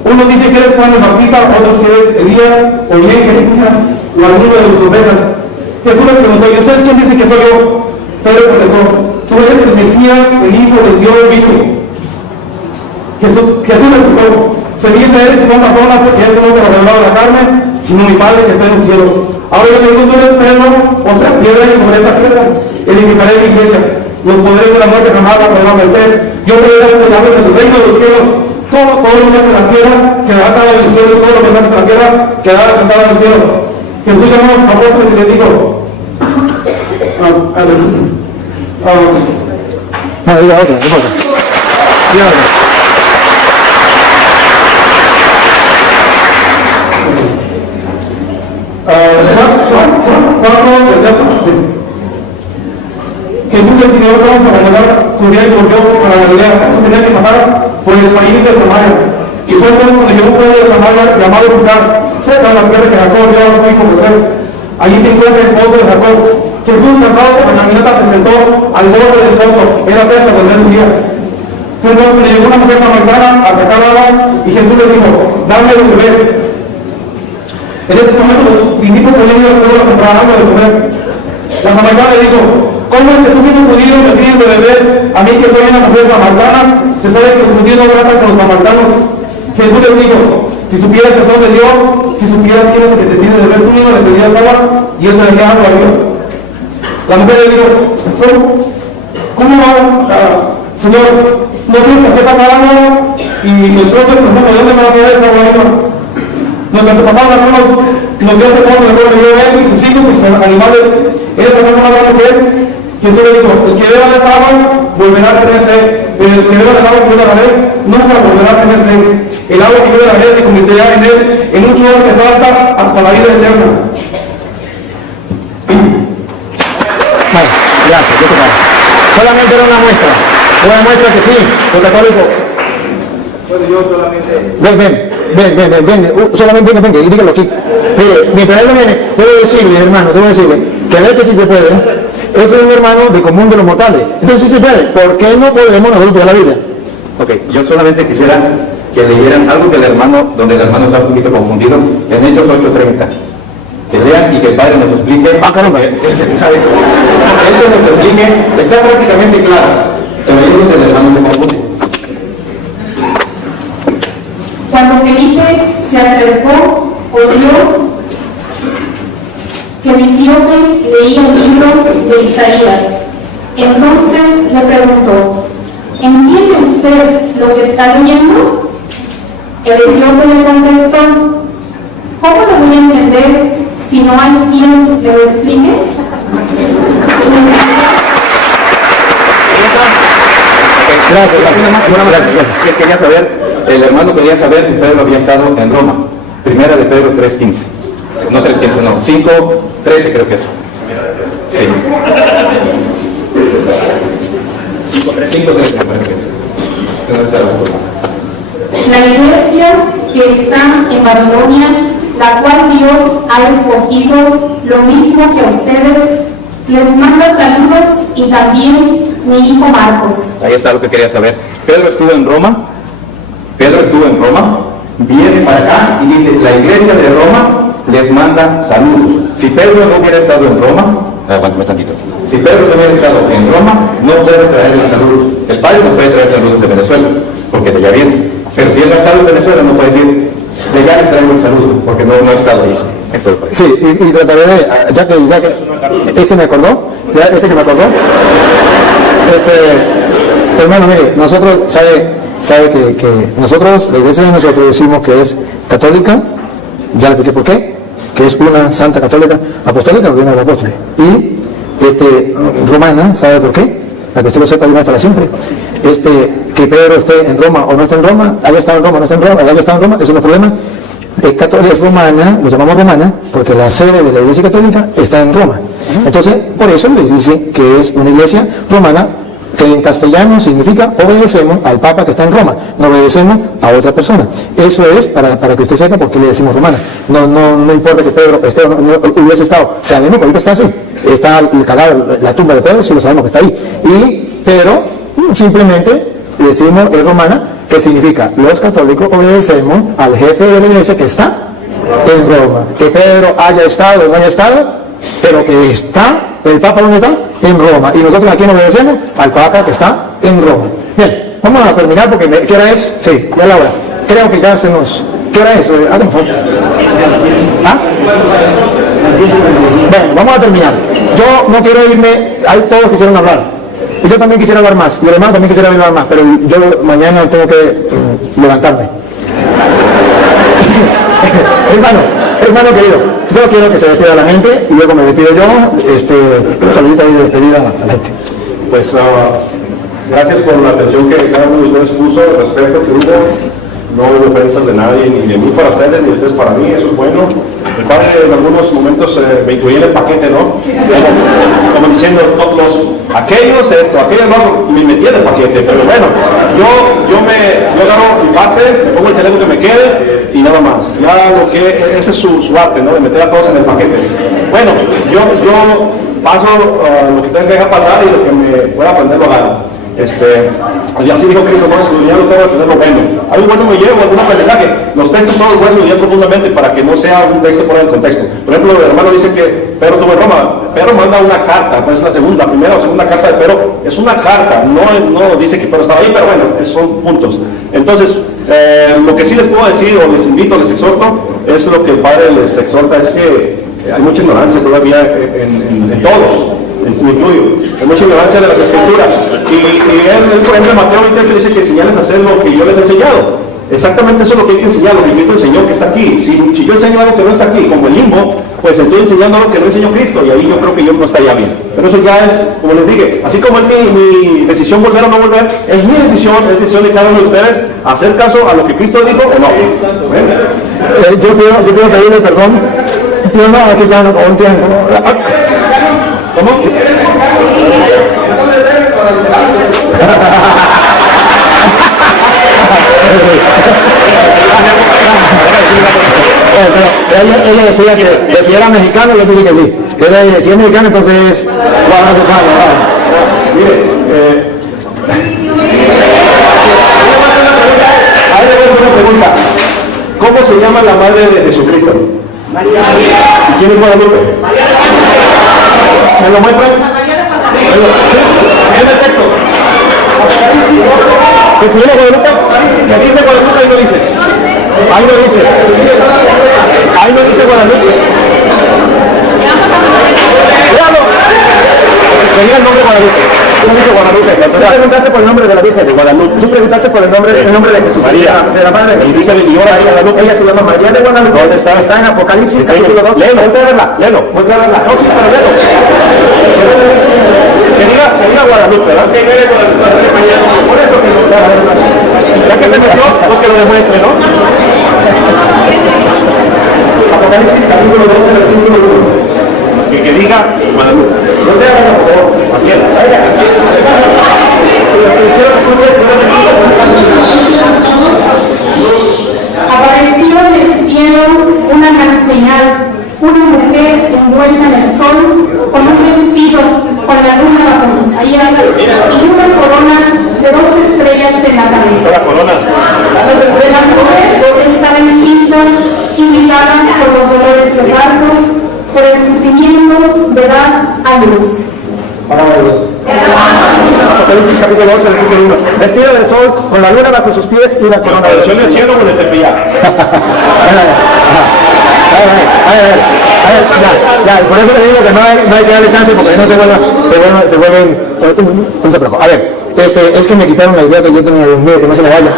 unos dicen que eres Juan el Bautista, otros que eres Elías, o bien Jeremías, o alguno de los profetas. Jesús les preguntó, ¿y ustedes quién dicen que soy yo? Pedro contestó, tú eres el Mesías, el Hijo del Dios vivo. Jesús le preguntó, feliz eres Simón Barjona, porque esto no te lo revelado la carne, sino mi Padre que está en los cielos. Ahora yo te digo, tú eres Pedro, o sea, piedra, y sobre esta piedra edificaré mi iglesia. Los poderes de la muerte jamás la podrán vencer. Yo te daré las llaves del reino de los cielos. Todo lo que está en la tierra quedará atado en el cielo, todo lo que está en la tierra quedará sentado en el cielo. Jesús llamó a los apóstoles y les dijo, no, diga otra, ¿qué cosa? Diga otra. Jesús decidió que vamos a abandonar Judea y volvió para Galilea. Eso tenía que pasar por el país de Samaria. Y fue entonces cuando llegó un pueblo de Samaria llamado Sicar, cerca de la tierra que Jacob dio a su hijo José. Allí se encuentra el pozo de Jacob. Jesús, cansado por la caminata, se sentó al borde del pozo. Era cerca del mediodía. Fue entonces cuando llegó una mujer samaritana a sacar agua y Jesús le dijo, dame de beber. En ese momento los discípulos habían ido al pueblo a comprar agua de comer. La samaritana le dijo, ¿cómo es que tú siendo judío me pides de beber? A mí que soy una mujer samaritana, se sabe que los judíos no tratan con los samaritanos. Jesús les dijo, si supieras el don de Dios, si supieras quién es el que te pide de beber, tú mismo le pedirías agua y él te daría agua a Dios. La mujer le dijo, ¿cómo va? Señor, no tienes que sacar agua y entonces, ¿de dónde me vas a dar esa agua? Los antepasados nos dio ese pozo de agua de él y sus hijos y sus animales. ¿Eres acaso más grande que él? Jesús le dijo, el que beba de esta agua volverá a tener sed. El que beba del agua que yo le daré nunca volverá a tener sed. El agua que yo le daré se convertirá en él en un chorro que salta hasta la vida eterna. Vale, gracias, yo te pago. Solamente era una muestra que sí, los católicos. Bueno, yo solamente... Ven, solamente venga, y dígalo aquí. Mire, mientras él viene, debo decirle, hermano, que a ver que si se puede, es un hermano de común de los mortales. Entonces si se puede, ¿por qué no podemos nosotros estudiar la Biblia? Ok, yo solamente quisiera que leyeran algo del hermano, donde el hermano está un poquito confundido, en Hechos 8:30. Que lean y que el Padre nos explique. Caramba. Él sabe. Él que nos explique, está prácticamente clara, pero ahí es donde el hermano se confunde. Cuando Felipe se acercó, oyó que el etíope leía el libro de Isaías. Entonces le preguntó, ¿entiende usted lo que está leyendo? El etíope le contestó, ¿cómo lo voy a entender si no hay quien me lo explique? Gracias. Que quería saber, el hermano quería saber si Pedro había estado en Roma. Primera de Pedro 3:15. No 3:15, no, 5:13 creo que es. Sí. 5:13 me parece que es. La iglesia que está en Babilonia, la cual Dios ha escogido, lo mismo que a ustedes, les manda saludos y también mi hijo Marcos. Ahí está lo que quería saber. Pedro estuvo en Roma, viene para acá y dice, la iglesia de Roma les manda saludos. Si Pedro no hubiera estado en Roma, aguántame tantito. Si Pedro no hubiera estado en Roma, no puede traerle saludos. El padre no puede traer saludos de Venezuela, porque de allá viene. Pero si él no ha estado en Venezuela, no puede decir, de allá le traigo el saludo, porque no ha estado ahí. Sí, y trataré de, ya que me acordó, hermano, mire, nosotros, sabe que nosotros, la iglesia de nosotros decimos que es católica, ya le expliqué por qué, que es una santa católica apostólica, que viene del apóstol, y romana, ¿sabe por qué? Para que usted lo sepa de una vez para siempre. Que Pedro esté en Roma o no esté en Roma, haya estado en Roma o no esté en Roma, haya estado en Roma, eso no es problema. Es católica, es romana, lo llamamos romana, porque la sede de la iglesia católica está en Roma. Entonces, por eso les dice que es una iglesia romana, que en castellano significa obedecemos al Papa que está en Roma, no obedecemos a otra persona. Eso es para que usted sepa por qué le decimos romana. No importa que Pedro esté o no hubiese estado, sabemos que ahorita está así, está el cadáver, la tumba de Pedro, sí lo sabemos que está ahí, pero simplemente decimos es romana, que significa los católicos obedecemos al jefe de la iglesia que está en Roma. Que Pedro haya estado o no haya estado, pero que está, el Papa ¿dónde está? En Roma. Y nosotros aquí obedecemos al Papa que está en Roma. Bien, vamos a terminar porque ¿qué hora es? Sí, ya es la hora. Creo que ya se nos... ¿Qué hora es? ¿Ah? Bueno, vamos a terminar. Yo no quiero irme, todos quisieron hablar. Y yo también quisiera hablar más, y el hermano también quisiera hablar más, pero yo mañana tengo que levantarme. hermano querido, yo quiero que se despida la gente y luego me despido yo. Un saludito ahí de despedida a la gente. Pues gracias por la atención que cada uno de ustedes puso, el respeto que hubo. No hubo ofensas de nadie, ni de mí para ustedes, ni de ustedes para mí, eso es bueno. El padre en algunos momentos me incluía en el paquete, ¿no? Como diciendo, aquellos esto, aquellos no, y me metía en el paquete, pero bueno, yo agarro mi parte, me pongo el chaleco que me quede y nada más. Ya ese es su arte, ¿no? De meter a todos en el paquete. Bueno, yo paso lo que tenga que dejar pasar y lo que me pueda aprender lo hago. Y así dijo Cristo, no, ya no tengo que tener lo bueno. Algo bueno me llevo, algún aprendizaje. Los textos todos buenos los llevo profundamente para que no sea un texto fuera del contexto. Por ejemplo, el hermano dice que Pedro estuvo en Roma. Pedro manda una carta, pues es la primera o segunda carta de Pedro. Es una carta, no dice que Pedro estaba ahí, pero bueno, son puntos. Entonces, lo que sí les puedo decir, o les invito, les exhorto, es lo que el Padre les exhorta, es que hay mucha ignorancia todavía en todos. Me incluyo, hay mucha ignorancia de las escrituras y él por ejemplo en Mateo 28 dice que enseñarles a hacer lo que yo les he enseñado. Exactamente eso es lo que hay que enseñar, lo que Cristo enseñó que está aquí. Si yo enseño algo que no está aquí, como el limbo, pues estoy enseñando algo que no enseñó Cristo y ahí yo creo que yo no estaría bien. Pero eso ya es, como les dije, así como es mi decisión volver o no volver, es mi decisión, es decisión de cada uno de ustedes hacer caso a lo que Cristo dijo o no. Yo quiero pedirle perdón. Yo no, aquí ya no un tiempo. ¿Cómo? Él le decía que si era mexicano, le dice que sí. Si es mexicano, entonces es guadalupano. Mire, ahí le voy a hacer una pregunta. ¿Cómo se llama la madre de Jesucristo? María. ¿Y quién es Guadalupe? ¿Me lo muestran? ¿Viene el texto? ¿Que se llama Guadalupe? ¿Qué dice Guadalupe? Ahí lo dice. Ahí lo dice. Ahí lo dice Guadalupe. Léalo. Sería el nombre Guadalupe. Tú dices Guadalupe. Tú preguntaste por el nombre de la Virgen de Guadalupe. Tú preguntaste por el nombre de Jesús. María. De la madre de la Virgen de Guadalupe. Ella se llama María de Guadalupe. ¿Dónde está? Está en Apocalipsis capítulo 2. Léelo. Ponte a verla. Léelo. Ponte a verla. No, sí, pero léelo. Que diga Guadalupe, ¿verdad? Por eso Ya que se metió, pues que lo demuestre, ¿no? Apocalipsis capítulo 12, versículo 1. El que diga, Guadalupe. No te hagas, por favor. Aquí. Quiero que escuche. Apareció en el cielo una gran señal, una mujer envuelta en el sol, con un vestido con la luna bajo sus pies y una corona de 2 estrellas en la cabeza. La corona. La mujer estaba encinta y gritaba por los dolores de parto, por el sufrimiento de dar a luz. Palabra de Dios. Apocalipsis capítulo 11, versículo 1. Vestido del sol, con la luna bajo sus pies y la corona de ¿Apareció en el cielo o en el tepeyac? Ya, por eso le digo que no hay que darle chance porque no se vuelven, no se preocupe. A ver, es que me quitaron la idea que yo tenía de un mío, que no se me vaya.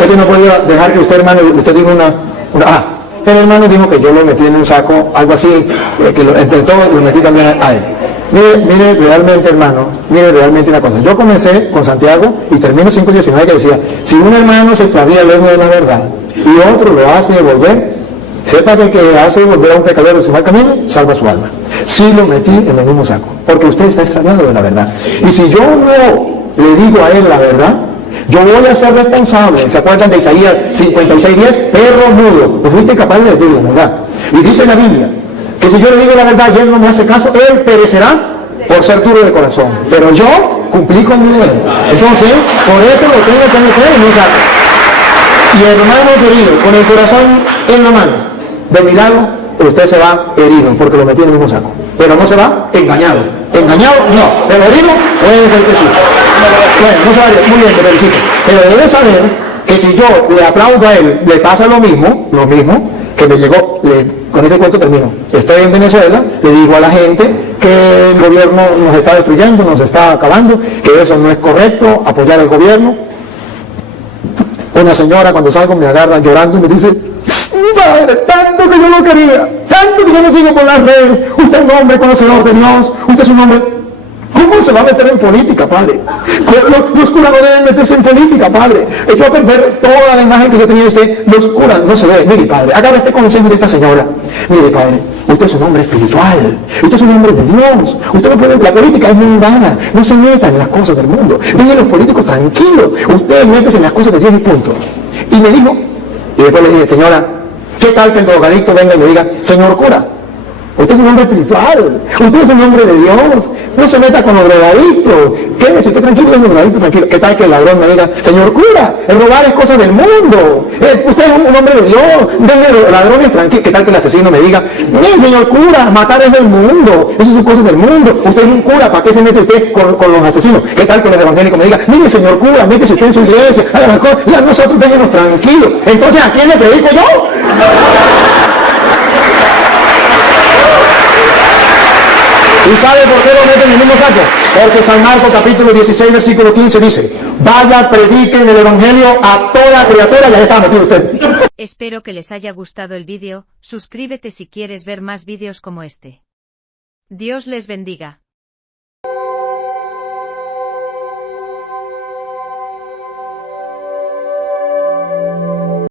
Es que no podía dejar que usted, hermano, usted dijo el hermano dijo que yo lo metí en un saco, algo así, que entre todos lo metí también a él. Mire realmente, hermano, mire realmente una cosa. Yo comencé con Santiago y termino 5:19 que decía, si un hermano se extravía lejos de la verdad y otro lo hace volver, sepa que el que hace volver a un pecador de su mal camino, salva su alma. Sí lo metí en el mismo saco, porque usted está extraviado de la verdad. Y si yo no le digo a él la verdad, yo voy a ser responsable. ¿Se acuerdan de Isaías 56:10? Perro mudo. No fuiste capaz de decir la verdad. Y dice la Biblia que si yo le digo la verdad y él no me hace caso, él perecerá por ser duro de corazón. Pero yo cumplí con mi deber. Entonces, por eso lo tengo que meter en un saco. Y hermano querido, con el corazón en la mano, de mi lado, usted se va herido porque lo metí en el mismo saco. Pero no se va engañado. Engañado, no. Pero herido, puede ser que sí. Bueno, no se va a ir. Muy bien, te felicito. Pero debe saber que si yo le aplaudo a él, le pasa lo mismo que me llegó. Con este cuento termino. Estoy en Venezuela, le digo a la gente que el gobierno nos está destruyendo, nos está acabando, que eso no es correcto, apoyar al gobierno. Una señora cuando salgo me agarra llorando y me dice, padre, tanto que yo lo quería, tanto que yo lo sigo por las redes, usted es un hombre conocedor de Dios, usted es un hombre, ¿cómo se va a meter en política, padre? Los curas no deben meterse en política, padre. Echó a perder toda la imagen que yo tenía de usted. Los curas no se deben. Mire, padre, agarra este consejo de esta señora. Mire, padre, usted es un hombre espiritual, usted es un hombre de Dios, usted no puede, la política es mundana, no se meta en las cosas del mundo, dejen los políticos tranquilos, usted métese en las cosas de Dios y punto. Y me dijo, y después le dije, señora, ¿qué tal que el drogadicto venga y me diga, señor cura, usted es un hombre espiritual, usted es un hombre de Dios, no se meta con los drogadictos, quédese usted tranquilo, es un drogadicto tranquilo? ¿Qué tal que el ladrón me diga, señor cura, el robar es cosa del mundo, usted es un hombre de Dios, deje los ladrones tranquilos? ¿Qué tal que el asesino me diga, mire señor cura, matar es del mundo, eso son cosas del mundo, usted es un cura, ¿para qué se mete usted con los asesinos? ¿Qué tal que los evangélicos me digan, mire señor cura, métese usted en su iglesia, haga las cosas, nosotros déjenos tranquilos? Entonces, ¿a quién le predico yo? ¿Y sabe por qué lo meten en el mismo saco? Porque San Marcos capítulo 16 versículo 15 dice, vaya, prediquen el evangelio a toda criatura. Ya está metido usted. Espero que les haya gustado el vídeo, suscríbete si quieres ver más vídeos como este. Dios les bendiga.